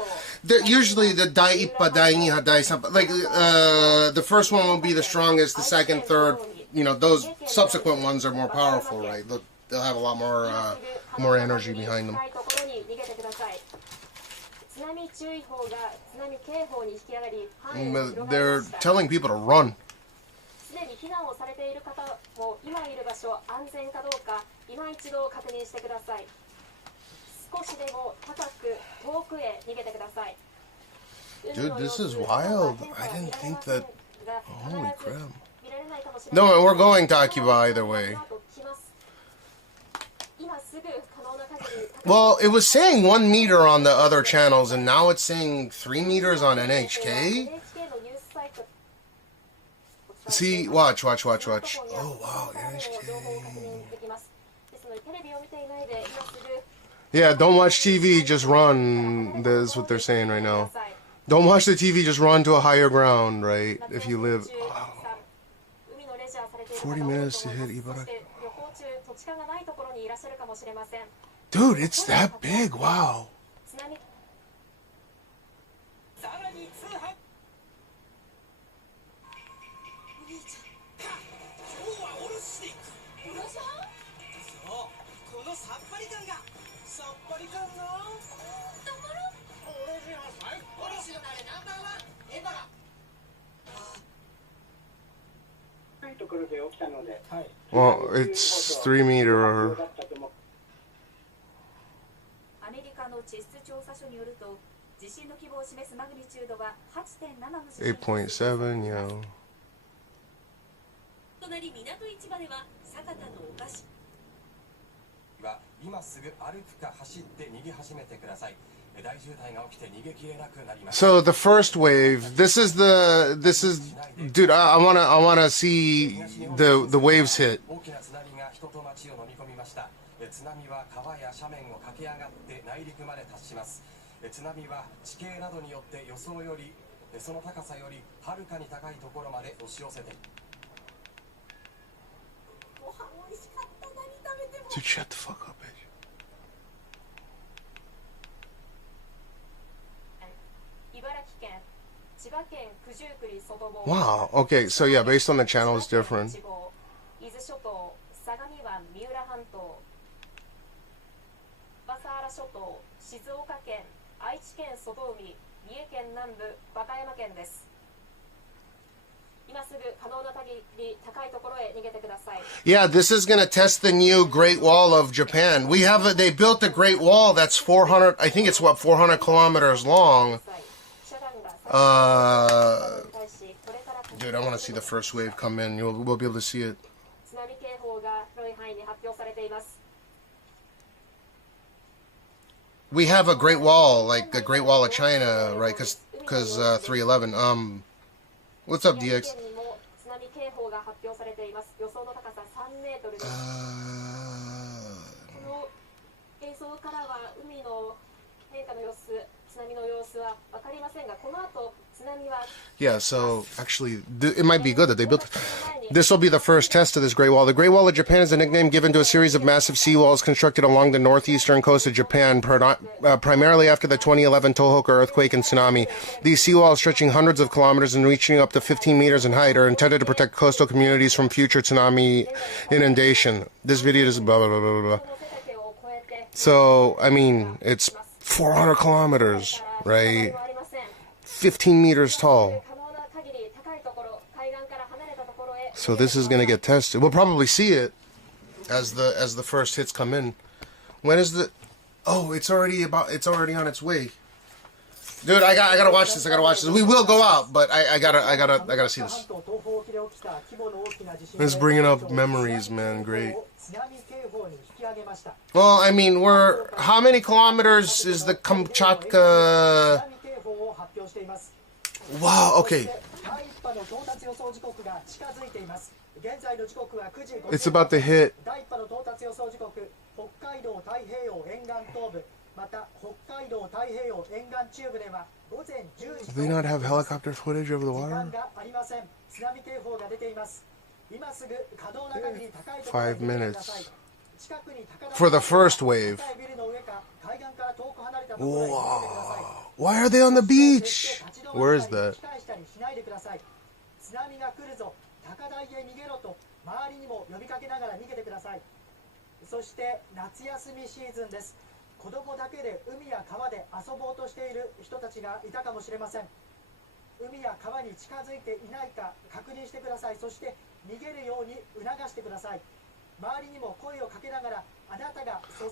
Usually the Dai Ippa, Dai Niha, Dai Sampa. Like the first one will be the strongest. The second, third. You know, those subsequent ones are more powerful, right? They'll have a lot more energy behind them. They're telling people to run. Dude, this is wild. I didn't think that. Holy crap. No, we're going to Akiba either way. Well, it was saying 1 meter on the other channels, and now it's saying 3 meters on NHK? See, watch. Oh, wow, NHK. Yeah, don't watch TV, just run. That's what they're saying right now. Don't watch the TV, just run to a higher ground, right? If you live... Wow. 40 minutes to hit Ibaraki. Dude, it's that big. Wow. Well, it's 3 meter or 8.7, yeah. 今すぐ歩くか走って逃げ始めてください。大渋滞が起きて逃げきれなくなりました。 So the first wave, this is dude, I wanna see the waves hit. 大きな津波が人と町を飲み込みました。津波は川や斜面を駆け上がって内陸まで達します。津波は地形などによって予想よりその高さよりはるかに高いところまで押し寄せて。 Dude, shut the fuck up, bitch. Wow, okay, so yeah, based on the channel, it's different. Yeah, this is going to test the new Great Wall of Japan. They built a Great Wall that's 400, I think it's 400 kilometers long. Dude, I want to see the first wave come in. We'll be able to see it. We have a Great Wall, like the Great Wall of China, right? Because 311. What's up, DX? Yeah, so actually, it might be good that they built. This will be the first test of this Great Wall. The Great Wall of Japan is a nickname given to a series of massive seawalls constructed along the northeastern coast of Japan, primarily after the 2011 Tohoku earthquake and tsunami. These seawalls, stretching hundreds of kilometers and reaching up to 15 meters in height, are intended to protect coastal communities from future tsunami inundation. This video is blah, blah, blah, blah, blah. So, I mean, it's 400 kilometers, right? 15 meters tall. So this is gonna get tested. We'll probably see it as the first hits come in. When is the? Oh, it's already on its way. Dude, I gotta watch this. We will go out, but I gotta see this. It's bringing up memories, man. Great. Well, I mean, how many kilometers is the Kamchatka? Wow, okay. It's about to hit. Do they not have helicopter footage over the water? 5 minutes. For the first wave. Wow. Why are they on the beach? Where is that?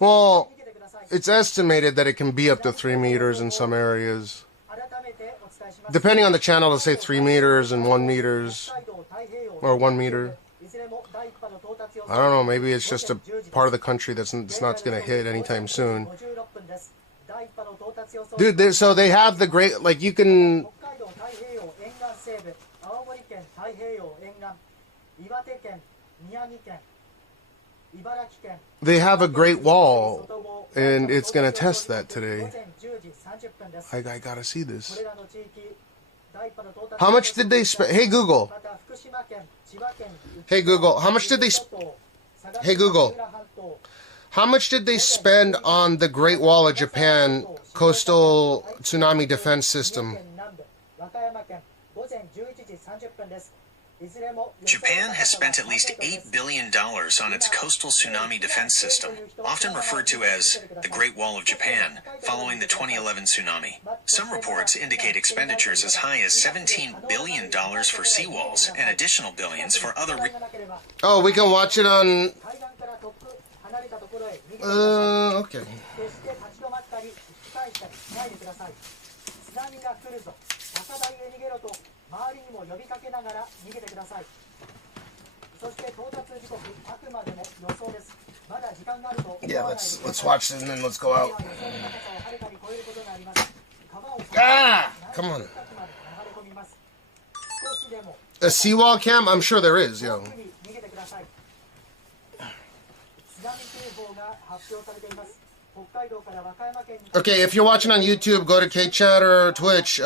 Well, it's estimated that it can be up to 3 meters in some areas. Depending on the channel, it'll say 3 meters and 1 meters. Or 1 meter. I don't know, maybe it's just a part of the country that's not going to hit anytime soon. Dude, so they have the great, like, you can... They have a Great Wall, and it's going to test that today. I gotta see this. How much did they spend? Hey Google. Hey Google, how much did they Hey Google. How much did they spend on the Great Wall of Japan coastal tsunami defense system? Japan has spent at least $8 billion on its coastal tsunami defense system, often referred to as the Great Wall of Japan, following the 2011 tsunami. Some reports indicate expenditures as high as $17 billion for seawalls and additional billions for other... Oh, we can watch it on... okay. Yeah, let's watch this and then let's go out. Ah! Come on. A seawall cam? I'm sure there is, yo. Okay, if you're watching on YouTube, go to K-Chat or Twitch.